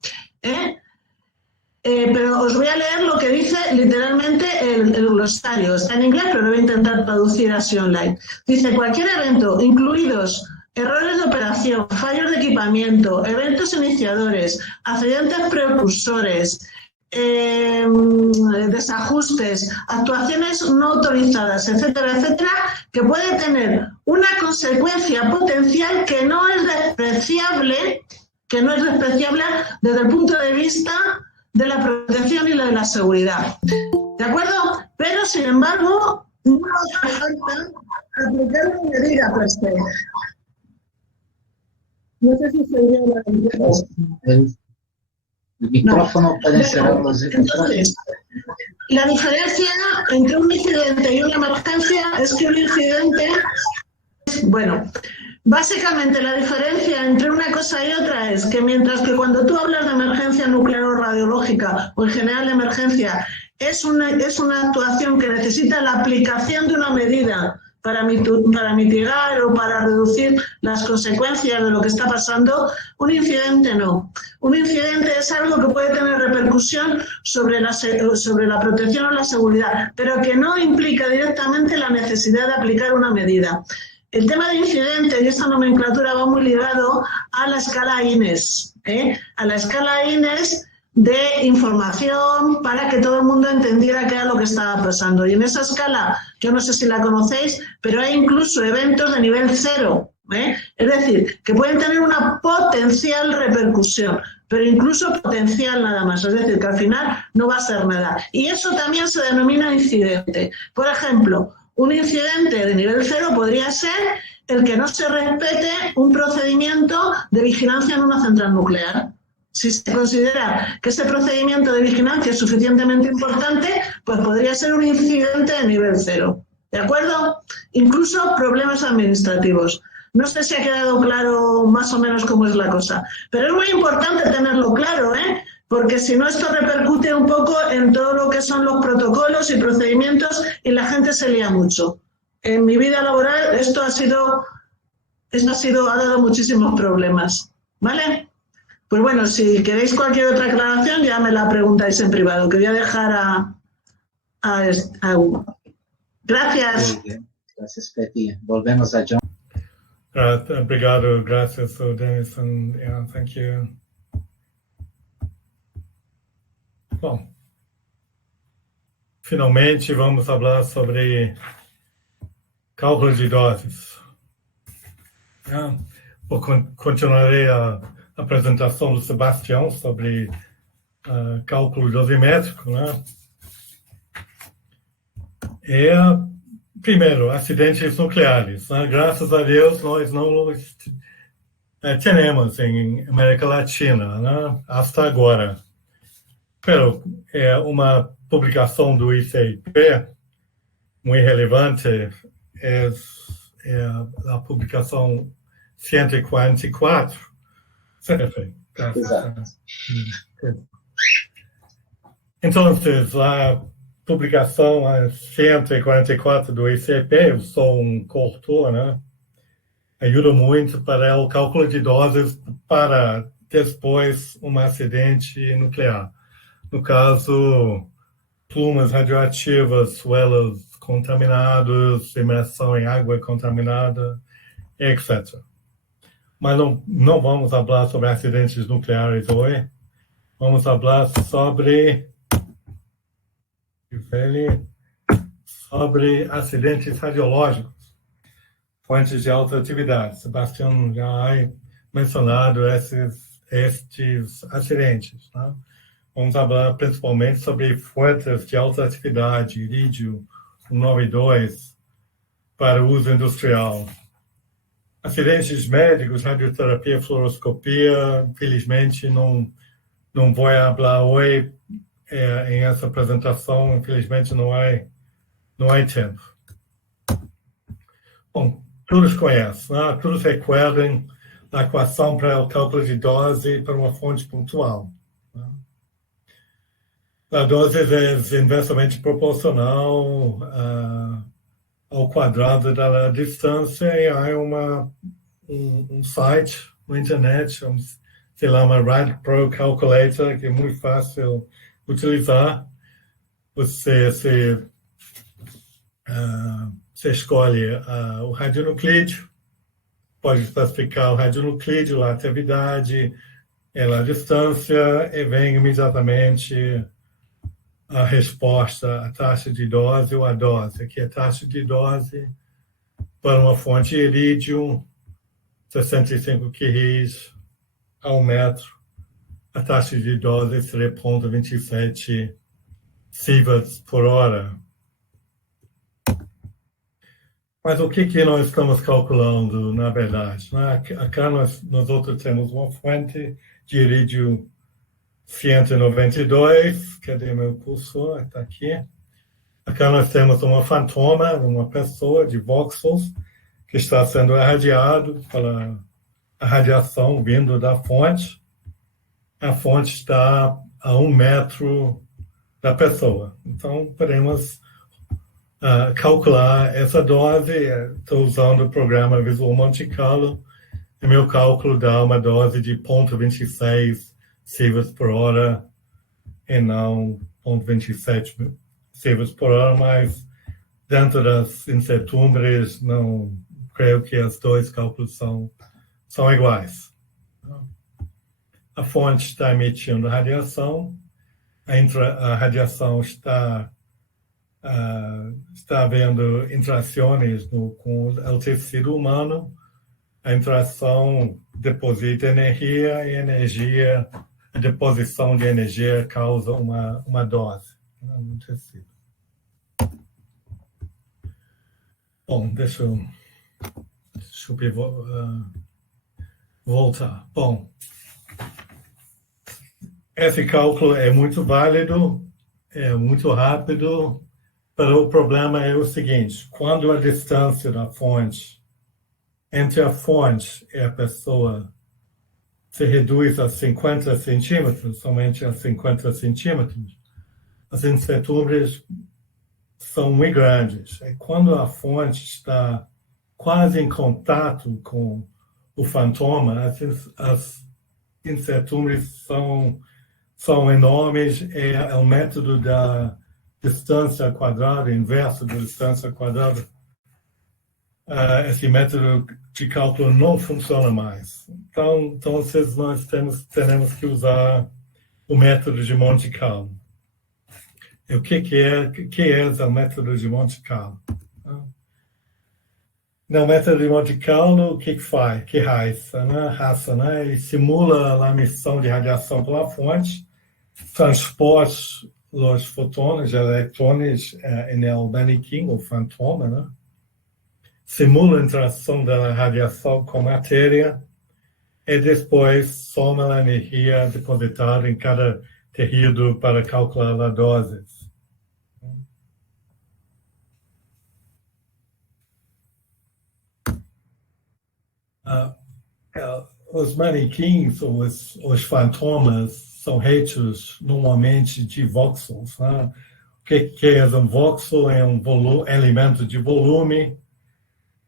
pero os voy a leer lo que dice literalmente el glosario. Está en inglés, pero lo voy a intentar traducir así online. Dice: cualquier evento, incluidos errores de operación, fallos de equipamiento, eventos iniciadores, accidentes precursores, desajustes, actuaciones no autorizadas, etcétera, etcétera, que puede tener una consecuencia potencial que no es despreciable desde el punto de vista de la protección y de la seguridad. ¿De acuerdo? Pero, sin embargo, no hace falta aplicar una medida per se. No sé si se oye El micrófono puede cerrar los Entonces, la diferencia entre un incidente y una emergencia es que un incidente, bueno, básicamente la diferencia entre una cosa y otra es que mientras que cuando tú hablas de emergencia nuclear o radiológica o en general de emergencia es una actuación que necesita la aplicación de una medida para mitigar o para reducir las consecuencias de lo que está pasando, un incidente no. Un incidente es algo que puede tener repercusión sobre la protección o la seguridad, pero que no implica directamente la necesidad de aplicar una medida. El tema de incidente y esta nomenclatura va muy ligado a la escala INES, a la escala INES de información para que todo el mundo entendiera qué era lo que estaba pasando. Y en esa escala, yo no sé si la conocéis, pero hay incluso eventos de nivel 0, es decir, que pueden tener una potencial repercusión, pero incluso potencial nada más, es decir, que al final no va a ser nada. Y eso también se denomina incidente. Por ejemplo, un incidente de nivel 0 podría ser el que no se respete un procedimiento de vigilancia en una central nuclear. Si se considera que ese procedimiento de vigilancia es suficientemente importante, pues podría ser un incidente de nivel 0. ¿De acuerdo? Incluso problemas administrativos. No sé si ha quedado claro más o menos cómo es la cosa. Pero es muy importante tenerlo claro, porque si no esto repercute un poco en todo lo que son los protocolos y procedimientos y la gente se lía mucho. En mi vida laboral esto ha dado muchísimos problemas. ¿Vale? Pues bueno, si queréis cualquier otra aclaración ya me la preguntáis en privado, que voy a dejar a Hugo. Gracias. Gracias, Betty. Volvemos a John. Obrigado, gracias, Denison. Yeah, thank you. Bom, finalmente vamos falar sobre cálculo de doses. Continuarei a apresentação do Sebastião sobre cálculo dosimétrico, né? Primeiro, acidentes nucleares. Né? Graças a Deus, nós não temos em América Latina, né? Hasta agora. Pero uma publicação do ICIP muito relevante é a publicação 144. Perfeito. Exato. Então, lá publicação 144 do ICP, eu sou um coautor, né? Ajuda muito para o cálculo de doses para depois um acidente nuclear. No caso, plumas radioativas, suelos contaminados, imersão em água contaminada, etc. Mas não vamos falar sobre acidentes nucleares hoje. Vamos falar sobre acidentes radiológicos, fontes de alta atividade. Sebastião já ha mencionado estes acidentes, né? Vamos falar principalmente sobre fontes de alta atividade, irídio 192, para uso industrial. Acidentes médicos, radioterapia, fluoroscopia, infelizmente não vou falar hoje em essa apresentação, infelizmente não há tempo. Bom, todos conhecem, né? Todos recordam a equação para o cálculo de dose para uma fonte pontual. Né? A dose é inversamente proporcional ao quadrado da distância e há um site na internet, sei lá, uma RadPro Calculator, que é muito fácil utilizar. Você escolhe o radionuclídeo, pode especificar o radionuclídeo, a atividade, a distância, e vem imediatamente a resposta, a taxa de dose ou a dose. Aqui é a taxa de dose para uma fonte irídio, 65 curies ao metro. A taxa de dose seria 0,27 sieverts por hora. Mas o que nós estamos calculando, na verdade? Acá nós outros temos uma fonte de irídio 192, cadê meu cursor? Está aqui. Acá nós temos uma fantoma, uma pessoa de voxels, que está sendo irradiado pela radiação vindo da fonte. A fonte está a 1 metro da pessoa. Então, podemos calcular essa dose. Estou usando o programa Visual Monte Carlo. E meu cálculo dá uma dose de 0,26 sieverts por hora e não 0,27 sieverts por hora, mas dentro das incertumbres, não creio que os dois cálculos são iguais. A fonte está emitindo radiação, a radiação está havendo interações com o tecido humano. A interação deposita energia e a deposição de energia causa uma dose no tecido. Bom, deixa eu voltar. Bom, esse cálculo é muito válido, é muito rápido, mas o problema é o seguinte: quando a distância da fonte entre a fonte e a pessoa se reduz a 50 centímetros, somente a 50 centímetros, as incertumbres são muito grandes. E quando a fonte está quase em contato com o fantoma, as incertumbres são enormes, e o método da distância quadrada, inverso da distância quadrada, esse método de cálculo não funciona mais. Então nós temos que usar o método de Monte Carlo. E o que é o método de Monte Carlo? No método de Monte Carlo, o que faz? Que raça, né? Ele simula a emissão de radiação pela fonte, transporta os fotões, eletrões no manequim, o fantoma, né? Simula a interação da radiação com a matéria e depois soma a energia depositada em cada tecido para calcular a dose. Os manequins, os fantomas, são feitos normalmente de voxels, né? que é um voxel? É um elemento de volume.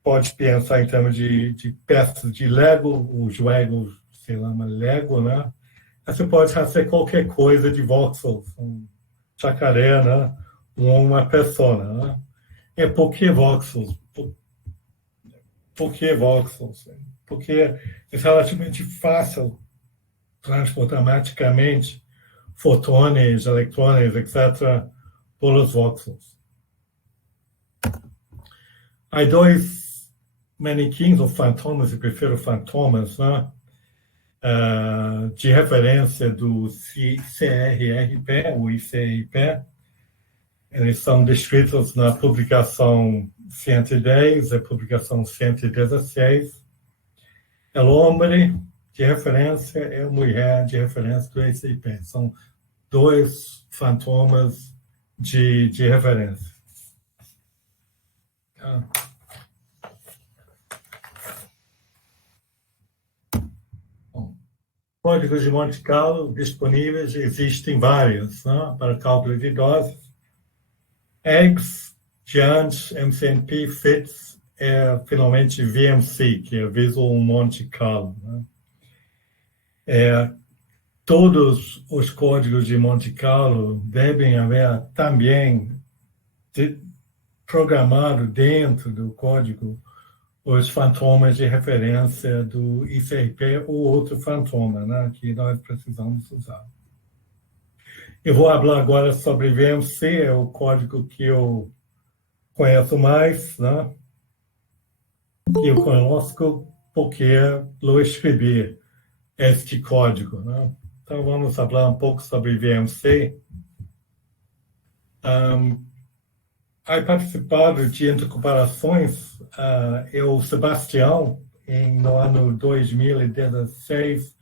Pode pensar em termos de peças de Lego, o jogo se chama Lego, né? Você pode fazer qualquer coisa de voxels, um jacaré, né? Uma pessoa, né? É por que voxels? Por que voxels? Porque é relativamente fácil transportar magicamente fotões, eletrões, etc., pelos voxels. Há dois manequins ou fantomas, eu prefiro fantomas, né? De referência do CRRP, o ICRP. Eles são descritos na publicação 110 e publicação 116. O homem de referência e a mulher de referência do ICRP. São dois fantomas de referência. Códigos de Monte Carlo disponíveis, existem vários, né, para cálculo de doses. EGGS, GEANT, MCNP, FITS, finalmente VMC, que é Visual Monte Carlo. Né? Todos os códigos de Monte Carlo devem haver também programado dentro do código os fantomas de referência do ICRP ou outro fantoma, né, que nós precisamos usar. Eu vou falar agora sobre VMC, é o código que eu conheço mais, né, que eu conosco porque eu escrevi este código. Né. Então, vamos falar um pouco sobre VMC. Há participado de intercomparações, o Sebastião, no ano 2016,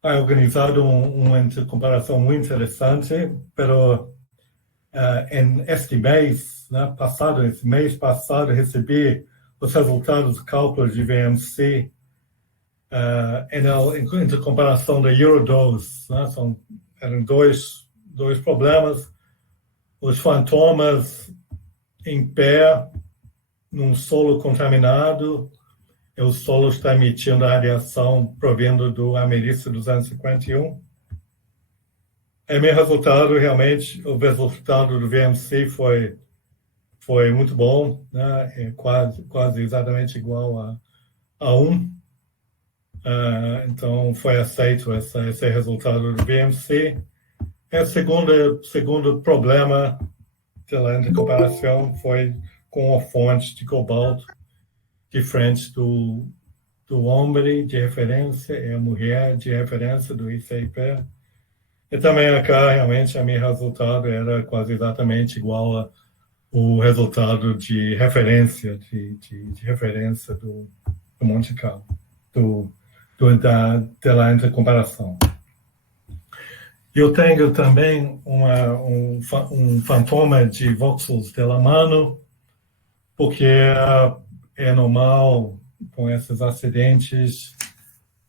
ha organizado uma intercomparação muito interessante, pero este mês, né, esse mês passado, recebi os resultados do cálculo de VMC em intercomparação da Eurodose. Né, eram dois problemas. Os fantomas em pé, num solo contaminado, e o solo está emitindo a radiação provindo do ameriço 251. Meu resultado, realmente, o resultado do VMC foi muito bom, né? É quase exatamente igual a 1. Então, foi aceito esse resultado do VMC. O segundo problema da intercomparação foi com a fonte de cobalto diferente do homem de referência e a mulher de referência do ICRP. E também acá, realmente, meu resultado era quase exatamente igual ao resultado de referência, de referência do Monte Carlo, da intercomparação. Eu tenho também um fantoma de voxels de la mano, porque é normal, com esses acidentes,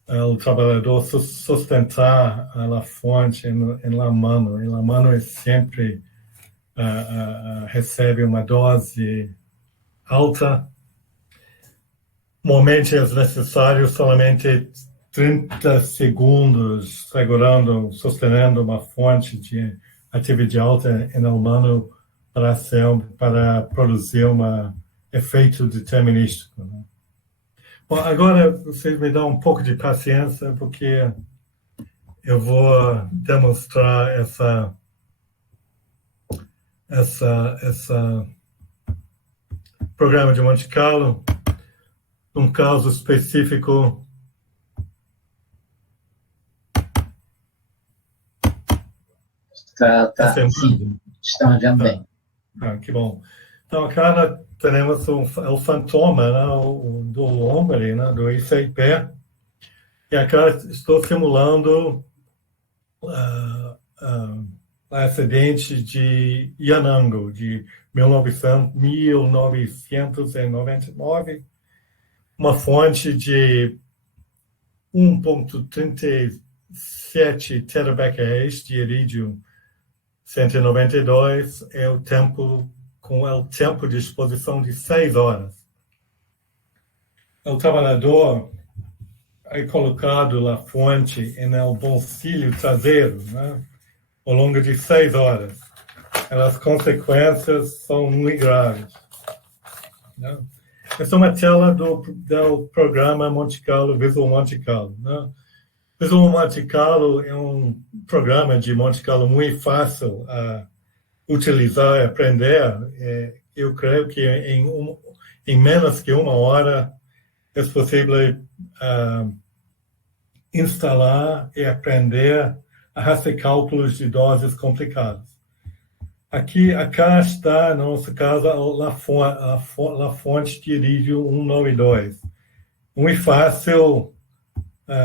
o trabalhador sustentar a fonte em la mano. E la mano é sempre recebe uma dose alta. Normalmente é necessário somente 30 segundos sostenendo uma fonte de atividade alta em humano para produzir um efeito determinístico. Né? Bom, agora vocês me dão um pouco de paciência, porque eu vou demonstrar essa programa de Monte Carlo num caso específico. Sim, estão vendo bem. Que bom. Então, acá temos o fantoma, né, do homem, né, do ICRP. E acá estou simulando acidente de Yanango, de 1999, uma fonte de 1,37 terabecquerels de irídio 192 é o tempo de exposição de 6 horas. O trabalhador é colocado na fonte no bolsillo traseiro, né, ao longo de 6 horas. As consequências são muito graves. Né? Essa é uma tela do programa Monte Carlo, Visual Monte Carlo. Né? Visual Monte Carlo é um programa de Monte Carlo muito fácil a utilizar e aprender. Eu creio que em menos que 1 hora é possível instalar e aprender a fazer cálculos de doses complicadas. Acá está, na nossa casa, a fonte de irídio 192. Muito fácil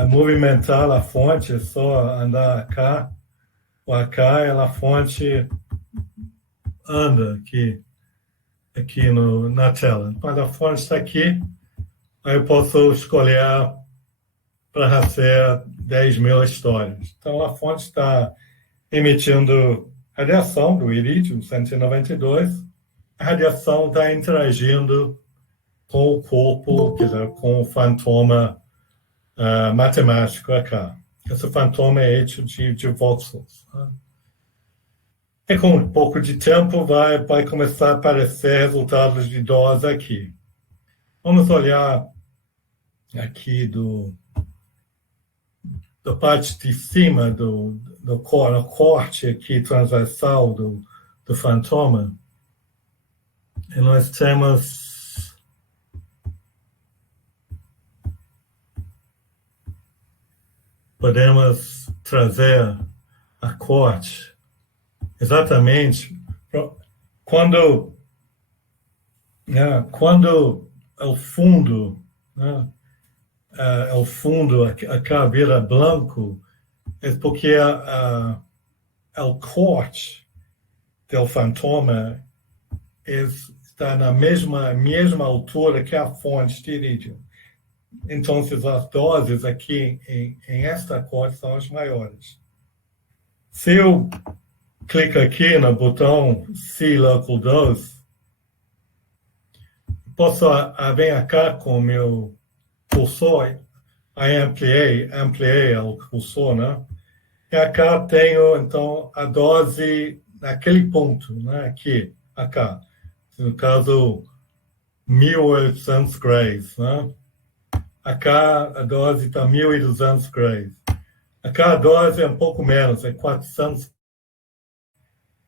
movimentar a fonte, é só andar acá. Acá a fonte anda aqui na tela. Quando a fonte está aqui, aí eu posso escolher para fazer 10.000 histórias. Então, a fonte está emitindo radiação do irídio 192. A radiação está interagindo com o corpo, quer dizer, com o fantoma matemático acá. Esse fantoma é hecho de voxels. E com um pouco de tempo vai começar a aparecer resultados de dose aqui. Vamos olhar aqui da parte de cima do corte aqui transversal do fantoma. E nós temos podemos trazer a corte exatamente quando o fundo, o fundo acá vira branco, é porque o corte do fantoma está na mesma altura que a fonte de irídio. Então, as doses aqui em esta corte são as maiores. Se eu clico aqui no botão See Local Dose, posso vir cá com o meu cursor, ampliei o cursor, né? E acá tenho, então, a dose naquele ponto, né? Aqui, acá. No caso, 1.800 grays, né? Acá a dose está 1.200 grays. Acá a dose é um pouco menos, é 400.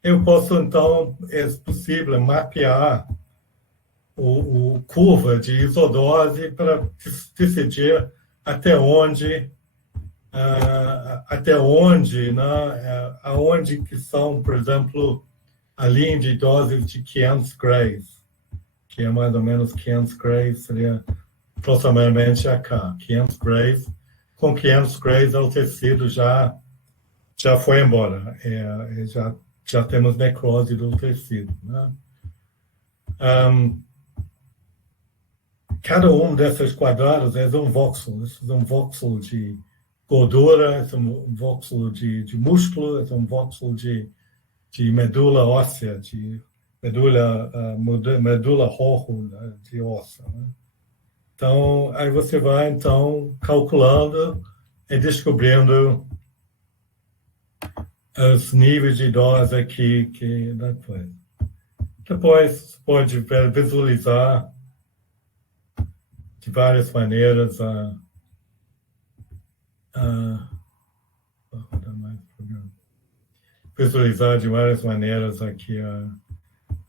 Eu posso, então, é possível mapear o curva de isodose para decidir até onde, né, aonde que são, por exemplo, a linha de doses de 500 grays, que é mais ou menos 500 grays, seria aproximadamente acá, 500 grays. Com 500 grays, o tecido já foi embora, já temos necrose do tecido, né? Cada um desses quadrados é um voxel. Esse é um voxel de gordura, esse é um voxel de músculo, esse é um voxel de medula óssea, de medula rojo de osso, né? Então, aí você vai, então, calculando e descobrindo os níveis de dose aqui que depois. Depois pode visualizar de várias maneiras visualizar de várias maneiras aqui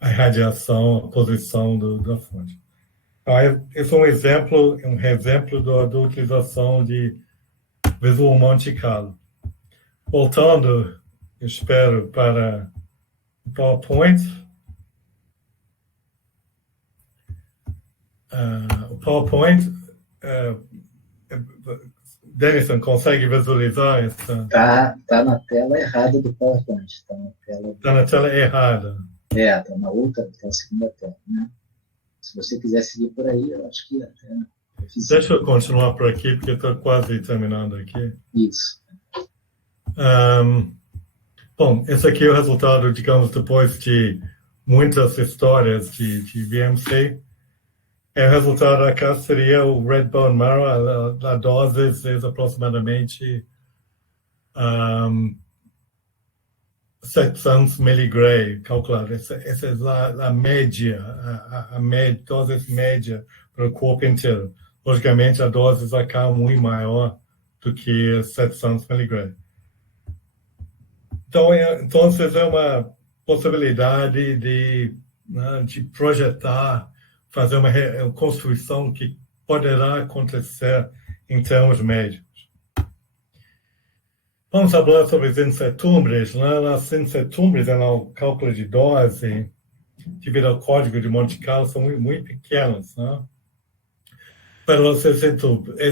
a radiação, a posição da fonte. Esse é um exemplo da utilização de Visual Monte Carlo. Voltando, eu espero, para o PowerPoint. O PowerPoint, Denison, consegue visualizar essa? Tá na tela errada do PowerPoint. Está na tela errada. Está na outra, está na segunda tela, né? Se você quiser seguir por aí, eu acho que até... Deixa eu continuar por aqui, porque estou quase terminando aqui. Isso. Bom, esse aqui é o resultado, digamos, depois de muitas histórias de VMC. O resultado aqui seria o red bone marrow, a dose é aproximadamente 700 miligray, calculado. Essa é a média, a dose média para o corpo inteiro. Logicamente, a dose aqui é muito maior do que 700 miligray. Então, é uma possibilidade de projetar, fazer uma construção que poderá acontecer em termos médicos. Vamos falar sobre as incertumbres. As incertumbres no cálculo de dose, devido ao código de Monte Carlo, são muito pequenas. Mas as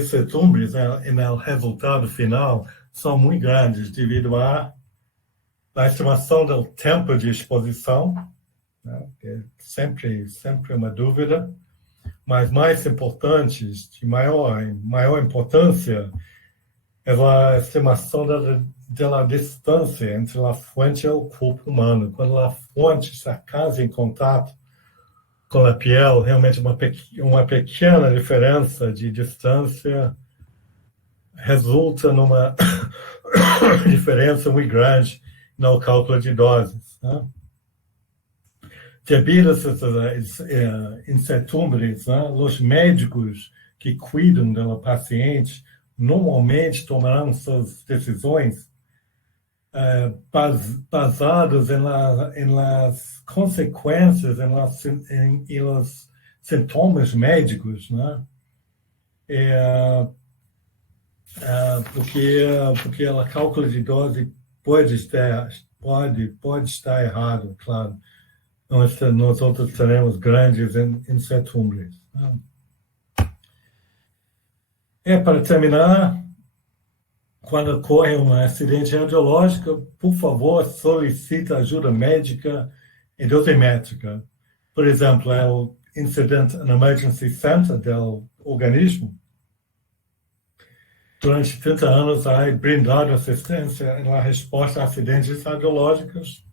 incertumbres no resultado final são muito grandes devido à estimação do tempo de exposição, que é sempre uma dúvida, mas mais importantes, de maior importância, é a estimação da distância entre a fonte e o corpo humano. Quando a fonte está quase em contato com a pele, realmente uma pequena diferença de distância resulta numa diferença muito grande no cálculo de doses. Devido a essas incertumbres, os médicos que cuidam do paciente normalmente tomarão suas decisões basadas em las consequências, em los sintomas médicos, porque o cálculo de dose pode estar errado, claro. Nós outros teremos grandes incertumbres. Para terminar, quando ocorre um acidente radiológico, por favor, solicite ajuda médica e dosimétrica. Por exemplo, o Incident and Emergency Center do organismo, durante 30 anos, ha brindado assistência na resposta a acidentes radiológicos.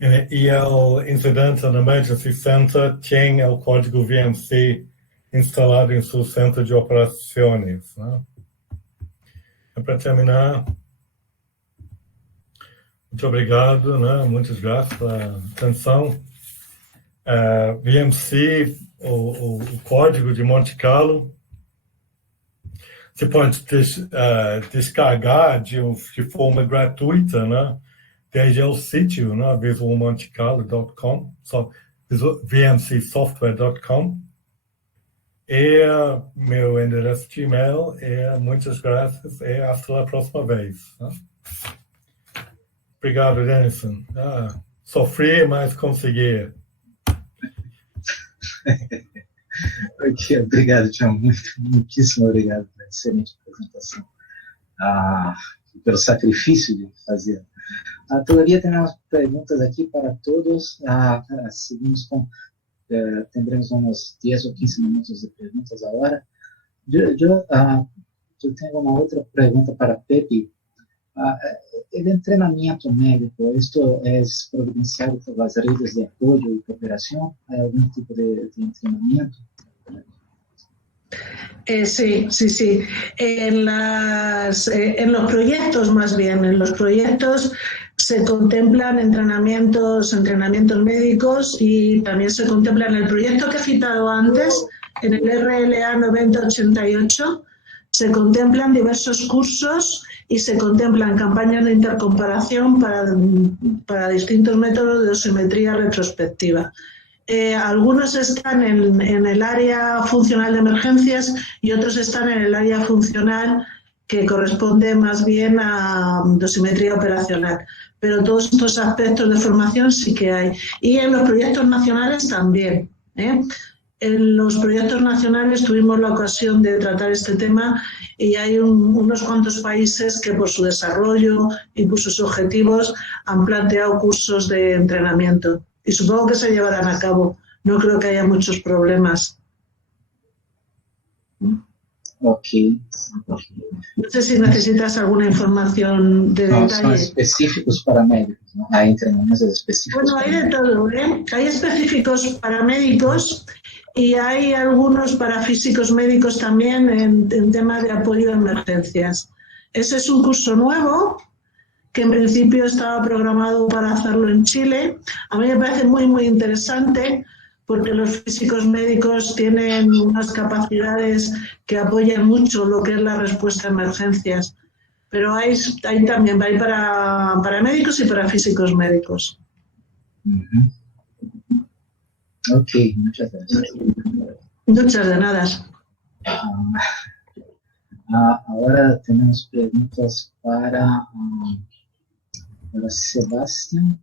E o Incident and Emergency Center tem o código VMC instalado em seu centro de operações. Para terminar, muito obrigado, muitas graças pela atenção. VMC, o código de Monte Carlo, você pode descarregar de forma gratuita, desde o sítio, visualmontecarlo.com, vmcsoftware.com. E meu endereço de e-mail é muitas graças e hasta a próxima vez. Obrigado, Denison. Sofri, mas consegui. Ok, obrigado, Tião. Muitíssimo obrigado pela excelente apresentação. Pelo sacrifício de fazer. Todavía temos perguntas aqui para todos. Seguimos com... tendremos unos 10 o 15 minutos de preguntas ahora. Yo tengo una otra pregunta para Pepe. El entrenamiento médico, ¿esto es providenciado por las redes de apoyo y cooperación? ¿Hay algún tipo de entrenamiento? Sí. En los proyectos, más bien, en los proyectos se contemplan entrenamientos médicos y también se contempla en el proyecto que he citado antes, en el RLA 9088, se contemplan diversos cursos y se contemplan campañas de intercomparación para distintos métodos de dosimetría retrospectiva. Algunos están en el área funcional de emergencias y otros están en el área funcional que corresponde más bien a dosimetría operacional. Pero todos estos aspectos de formación sí que hay. Y en los proyectos nacionales también. En los proyectos nacionales tuvimos la ocasión de tratar este tema y hay unos cuantos países que por su desarrollo y por sus objetivos han planteado cursos de entrenamiento. Y supongo que se llevarán a cabo. No creo que haya muchos problemas. Ok. No sé si necesitas alguna información de No, detalle. son específicos para médicos, ¿no? Hay entrenamientos específicos. Bueno, hay de todo, ¿eh? Hay específicos para médicos y hay algunos para físicos médicos también en tema de apoyo a emergencias. Ese es un curso nuevo que en principio estaba programado para hacerlo en Chile. A mí me parece muy, muy interesante porque los físicos médicos tienen unas capacidades que apoyan mucho lo que es la respuesta a emergencias. Pero hay también hay para médicos y para físicos médicos. Uhum. Ok, muchas gracias. Muchas de nada. Ahora tenemos preguntas para Sebastián.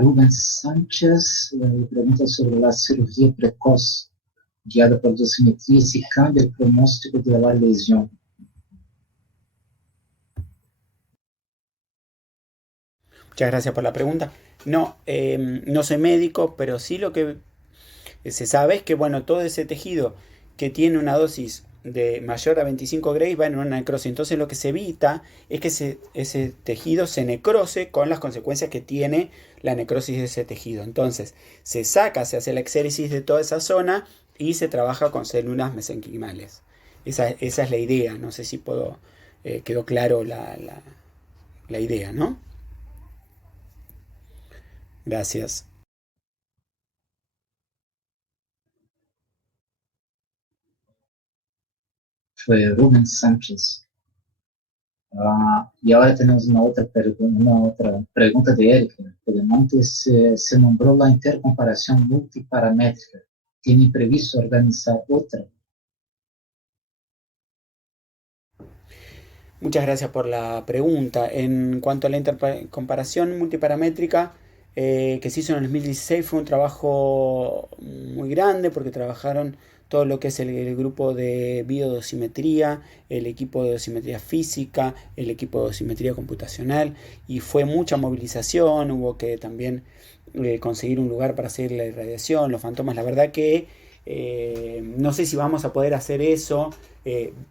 Rubens Sánchez pregunta sobre la cirugía precoz guiada por dosimetría si cambia el pronóstico de la lesión. Muchas gracias por la pregunta. No, no soy médico, pero sí lo que se sabe es que, bueno, todo ese tejido que tiene una dosis de mayor a 25 Gray va en una necrosis. Entonces lo que se evita es que ese tejido se necrose con las consecuencias que tiene la necrosis de ese tejido. Entonces se hace la exéresis de toda esa zona y se trabaja con células mesenquimales. Esa es la idea. No sé si quedó claro la idea, ¿no? Gracias. Fue Rubens Sánchez. Y ahora tenemos una otra pregunta de Erika Pedemonte. Se nombró la intercomparación multiparamétrica. ¿Tiene previsto organizar otra? Muchas gracias por la pregunta. En cuanto a la intercomparación multiparamétrica que se hizo en el 2016, fue un trabajo muy grande porque trabajaron todo lo que es el grupo de biodosimetría, el equipo de dosimetría física, el equipo de dosimetría computacional, y fue mucha movilización. Hubo que también conseguir un lugar para hacer la irradiación, los fantomas. La verdad que no sé si vamos a poder hacer eso.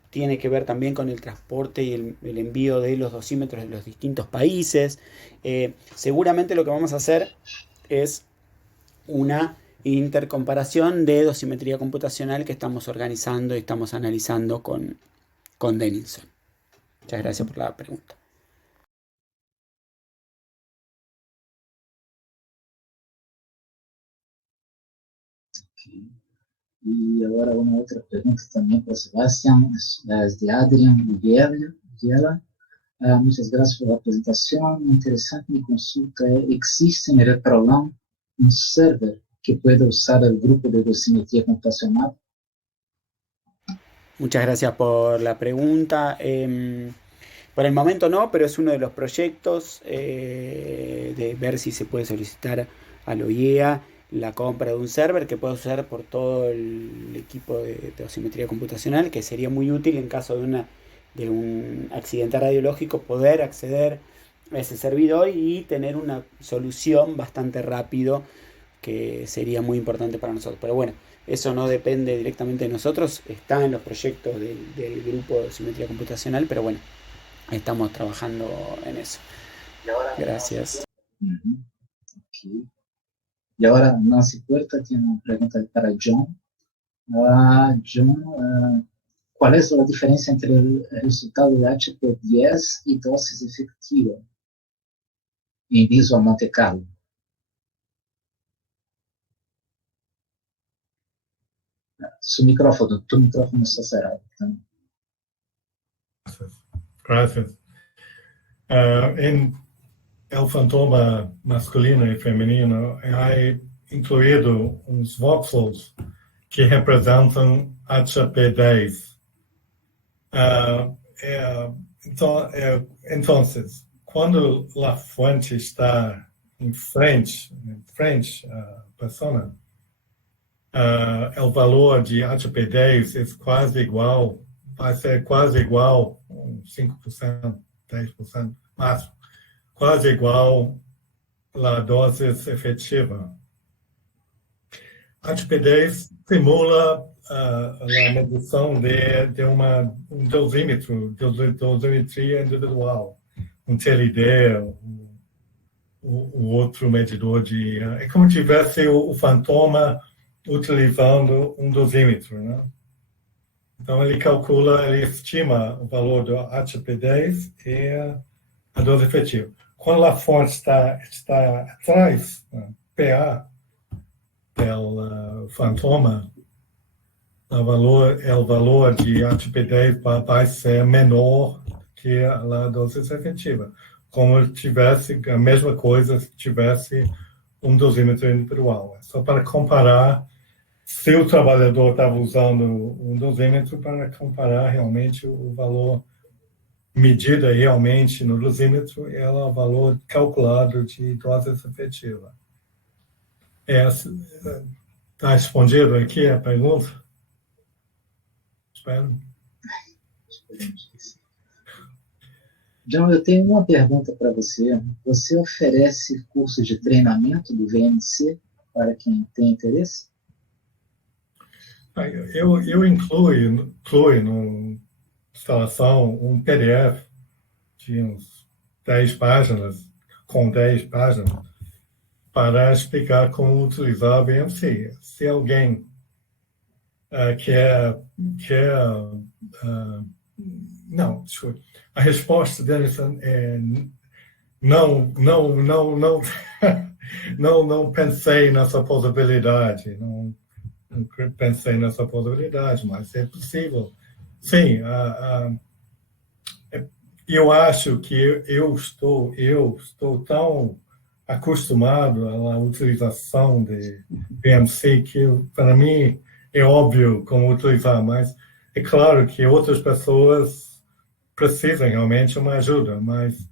Tiene que ver también con el transporte y el envío de los dosímetros de los distintos países. Seguramente lo que vamos a hacer es una intercomparación de dosimetría computacional que estamos organizando y estamos analizando con Denilson. Muchas gracias por la pregunta. Okay. Y ahora una otra pregunta también para Sebastián, es de Adrián Villela. Muchas gracias por la presentación. Interesante mi consulta. ¿Existe en Reprolam un server que pueda usar el grupo de dosimetría computacional? Muchas gracias por la pregunta. Por el momento no, pero es uno de los proyectos de ver si se puede solicitar a la OIEA la compra de un server que pueda usar por todo el equipo de dosimetría computacional, que sería muy útil en caso de un accidente radiológico, poder acceder a ese servidor y tener una solución bastante rápido, que sería muy importante para nosotros. Pero bueno, eso no depende directamente de nosotros, está en los proyectos del grupo de dosimetría computacional, pero bueno, estamos trabajando en eso. Gracias. Okay. Y ahora Nancy Puerta tiene una pregunta para John. John, ¿cuál es la diferencia entre el resultado de HP10 y dosis efectiva en Visual Monte Carlo? Tu micrófono está cerrado. Gracias. En el fantoma masculino y femenino hay incluído uns voxels que representam HP10. Então, quando a fonte está em frente à pessoa, o valor de HP10 é quase igual, vai ser quase igual, 5%, 10%, máximo, quase igual à dose efetiva. HP10 simula a medição de dosímetro, dosimetria individual, TLD, o outro medidor de... É como se tivesse o Fantoma utilizando dosímetro, né? Então, ele estima o valor do HP10 e a dose efetiva. Quando a fonte está atrás, PA, do Fantoma, o valor de HP10 vai ser menor que a dose efetiva. Como tivesse a mesma coisa se tivesse dosímetro individual. É só para comparar se o trabalhador estava usando dosímetro para comparar realmente o valor medido realmente no dosímetro e o valor calculado de dose efetiva. Está respondido aqui a pergunta? Espero. John, eu tenho uma pergunta para você. Você oferece curso de treinamento do VMC para quem tem interesse? Eu incluo na instalação PDF de uns 10 páginas, com 10 páginas, para explicar como utilizar o VMC. Se alguém quer não, a resposta deles é não pensei nessa possibilidade, não pensei nessa possibilidade, mas é possível. Sim, eu acho que eu estou tão acostumado à utilização de VMC que para mim é óbvio como utilizar, mas é claro que outras pessoas precisam realmente uma ajuda, mas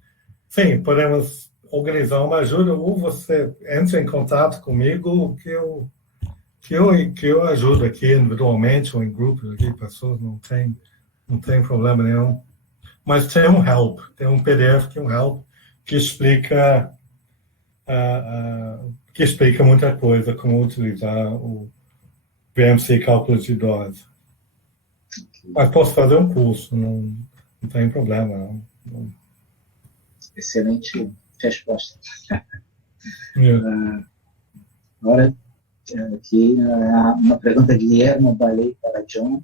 sim, podemos organizar uma ajuda ou você entra em contato comigo que eu ajudo aqui individualmente ou em grupos aqui, pessoas, não tem problema nenhum. Mas tem tem um PDF que é um help que explica muita coisa, como utilizar o VMC cálculo de dose. Mas posso fazer um curso, não tem problema. Não. Excelente resposta. Yeah. Agora, aqui, uma pergunta de Guilherme Balei para John.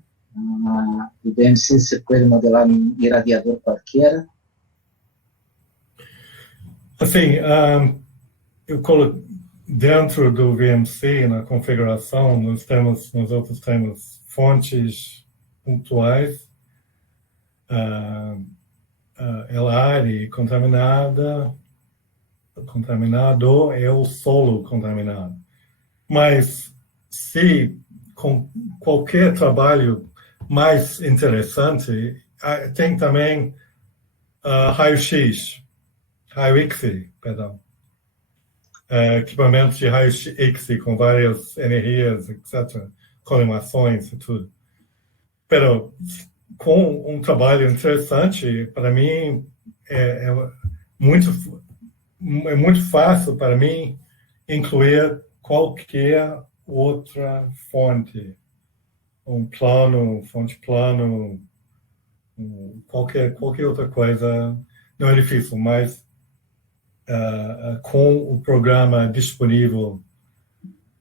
O VMC se pode modelar um irradiador qualquer? Assim, eu coloco dentro do VMC, na configuração, nós outros temos fontes pontuais, LR contaminado é o solo contaminado. Mas se com qualquer trabalho mais interessante, tem também raio-x, raio-x, perdão. Equipamentos de raio-x com várias energias, etc., colimações e tudo. Pero com um trabalho interessante, para mim, é muito fácil para mim incluir qualquer outra fonte, fonte plano, qualquer outra coisa, não é difícil, mas com o programa disponível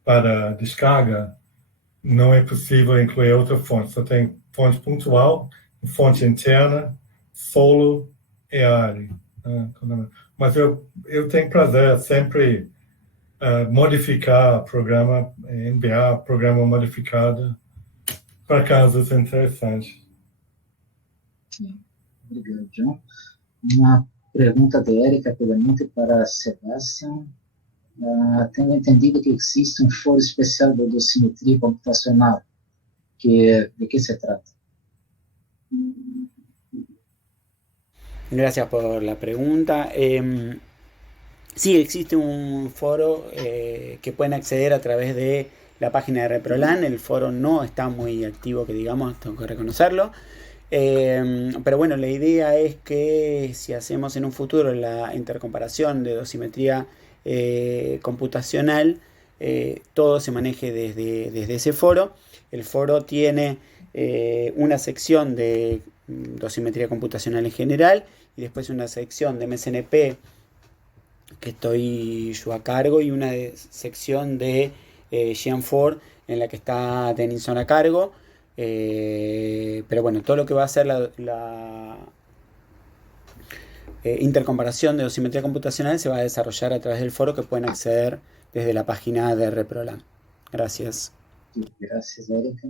para descarga, não é possível incluir outra fonte. Só tem fonte pontual, fonte interna, solo e área. Mas eu tenho prazer sempre modificar o programa, enviar programa modificado para casos interessantes. Obrigado, John. Uma pergunta de Érica Pedamonte para Sebastião. Tenho entendido que existe um foro especial de dosimetria computacional. De que se trata? Gracias por la pregunta. Sí, existe un foro que pueden acceder a través de la página de Reprolan. El foro no está muy activo, que digamos, tengo que reconocerlo. Pero bueno, la idea es que si hacemos en un futuro la intercomparación de dosimetría computacional, todo se maneje desde ese foro. El foro tiene una sección de dosimetría computacional en general y después una sección de MSNP que estoy yo a cargo y una sección de Geant4 en la que está Denison a cargo. Pero bueno, todo lo que va a ser la intercomparación de dosimetría computacional se va a desarrollar a través del foro que pueden acceder desde la página de Reprolam. Gracias. Gracias, Erika.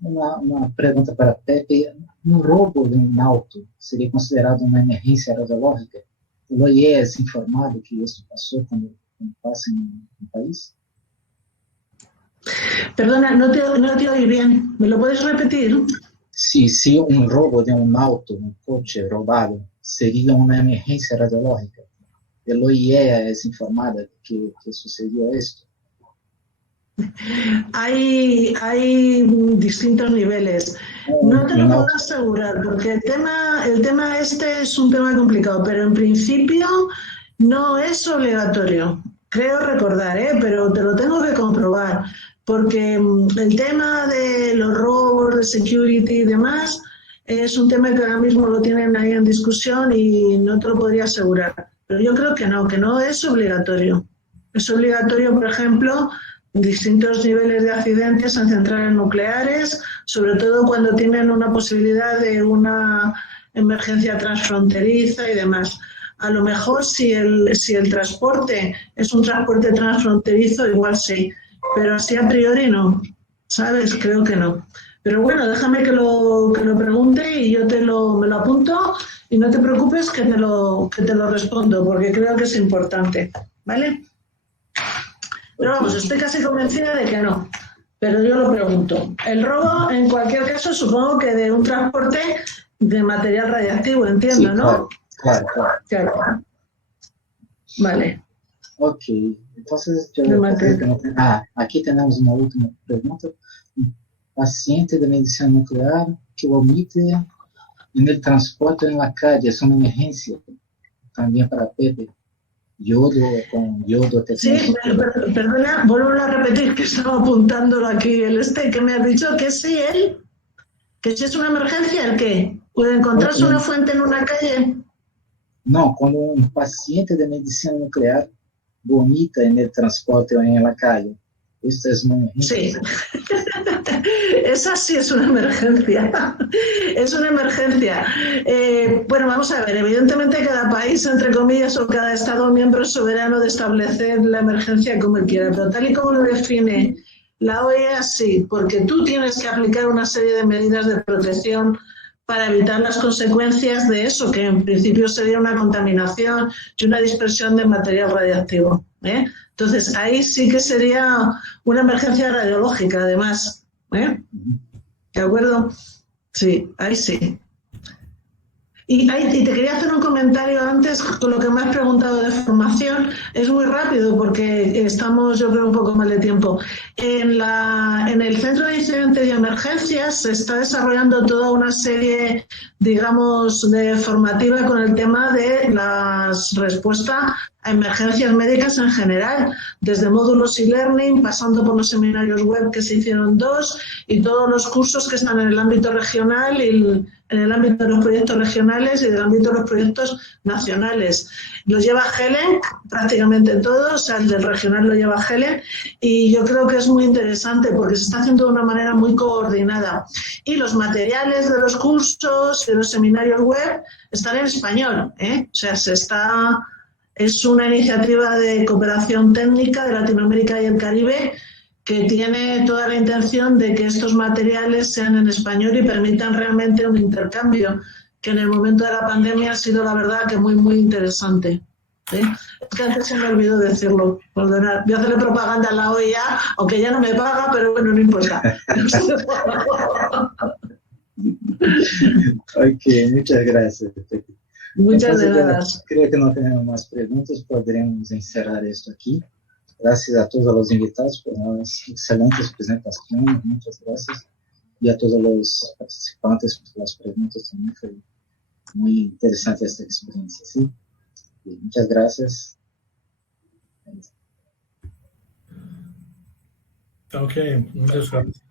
Uma pergunta para Pepe. Roubo de auto seria considerado uma emergência radiológica? O OIE é informado que isso passou quando passa em um país? Perdona, no te oí bien. ¿Me lo puedes repetir? Se roubo de auto, coche roubado, seria uma emergência radiológica? O OIE é informado que sucedió esto? Hay distintos niveles. No te lo puedo asegurar porque el tema este es un tema complicado, pero en principio no es obligatorio. Creo recordar, pero te lo tengo que comprobar porque el tema de los robos, de security y demás es un tema que ahora mismo lo tienen ahí en discusión y no te lo podría asegurar. Pero yo creo que no es obligatorio. Es obligatorio, por ejemplo, distintos niveles de accidentes en centrales nucleares, sobre todo cuando tienen una posibilidad de una emergencia transfronteriza y demás. A lo mejor si el transporte es un transporte transfronterizo, igual sí, pero así a priori no, ¿sabes? Creo que no. Pero bueno, déjame que lo pregunte y yo me lo apunto y no te preocupes que te lo respondo porque creo que es importante, ¿vale? Pero vamos, estoy casi convencida de que no, pero yo lo pregunto. El robo, en cualquier caso, supongo que de un transporte de material radiactivo, entiendo, Sí, ¿no? Claro. Vale. Ok, entonces yo creo que no tengo... aquí tenemos una última pregunta. Un paciente de medicina nuclear que vomite en el transporte en la calle, es una emergencia también para Pepe. Con yodo. Sí, perdona, vuelvo a repetir que estaba apuntándolo aquí que me has dicho que sí, que si es una emergencia, ¿el qué? ¿Puede encontrarse una fuente en una calle? No, cuando un paciente de medicina nuclear vomita en el transporte o en la calle, esto es una emergencia. Sí, esa sí es una emergencia. Es una emergencia. Bueno, vamos a ver, evidentemente cada país, entre comillas, o cada Estado miembro es soberano de establecer la emergencia como él quiera, pero tal y como lo define la OEA, sí, porque tú tienes que aplicar una serie de medidas de protección para evitar las consecuencias de eso, que en principio sería una contaminación y una dispersión de material radiactivo. Entonces, ahí sí que sería una emergencia radiológica, además. ¿De acuerdo? Sí, ahí sí. Y te quería hacer un comentario antes con lo que me has preguntado de formación. Es muy rápido porque estamos, yo creo, un poco mal de tiempo. En el Centro de Incidentes y Emergencias se está desarrollando toda una serie, digamos, de formativa con el tema de la respuesta a emergencias médicas en general, desde módulos e-learning, pasando por los seminarios web que se hicieron 2 y todos los cursos que están en el ámbito regional y en el ámbito de los proyectos regionales y del ámbito de los proyectos nacionales. Los lleva Helen, prácticamente todo, o sea, el del regional lo lleva Helen, y yo creo que es muy interesante porque se está haciendo de una manera muy coordinada. Y los materiales de los cursos y de los seminarios web están en español, O sea, es una iniciativa de cooperación técnica de Latinoamérica y el Caribe que tiene toda la intención de que estos materiales sean en español y permitan realmente un intercambio, que en el momento de la pandemia ha sido, la verdad, que muy, muy interesante. Es que antes se me olvidó decirlo, perdonad. Voy a hacerle propaganda a la OEA, aunque ya no me paga, pero bueno, no importa. Ok, muchas gracias. Muchas gracias. Creo que no tenemos más preguntas, podremos encerrar esto aquí. Gracias a todos los invitados por las excelentes presentaciones, muchas gracias. Y a todos los participantes por las preguntas también, fue muy interesante esta experiencia, ¿sí? Y muchas gracias. Ok, muchas gracias.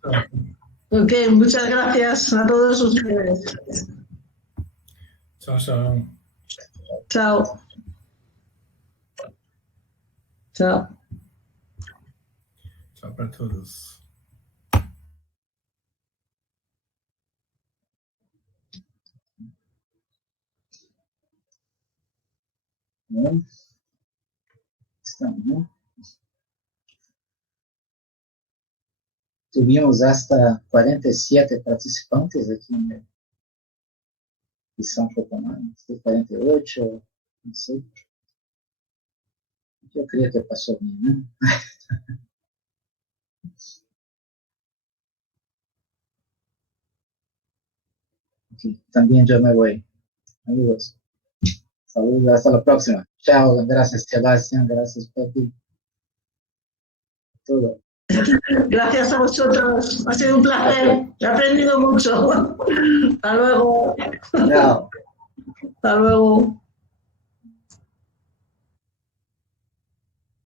Ok, muchas gracias a todos ustedes. Chao, chao. Chao. Chao. Chao para todos. Bien. Estamos, ¿no? Tuvimos hasta 47 participantes aquí en São Paulo, 48, no sé. Yo creo que pasó bien, ¿no? Okay. También yo me voy. Amigos, saludos, hasta la próxima. Chao, gracias Sebastián, gracias Pepe. Todo. Gracias a vosotros. Ha sido un placer. He aprendido mucho. Hasta luego. Chao. Hasta luego.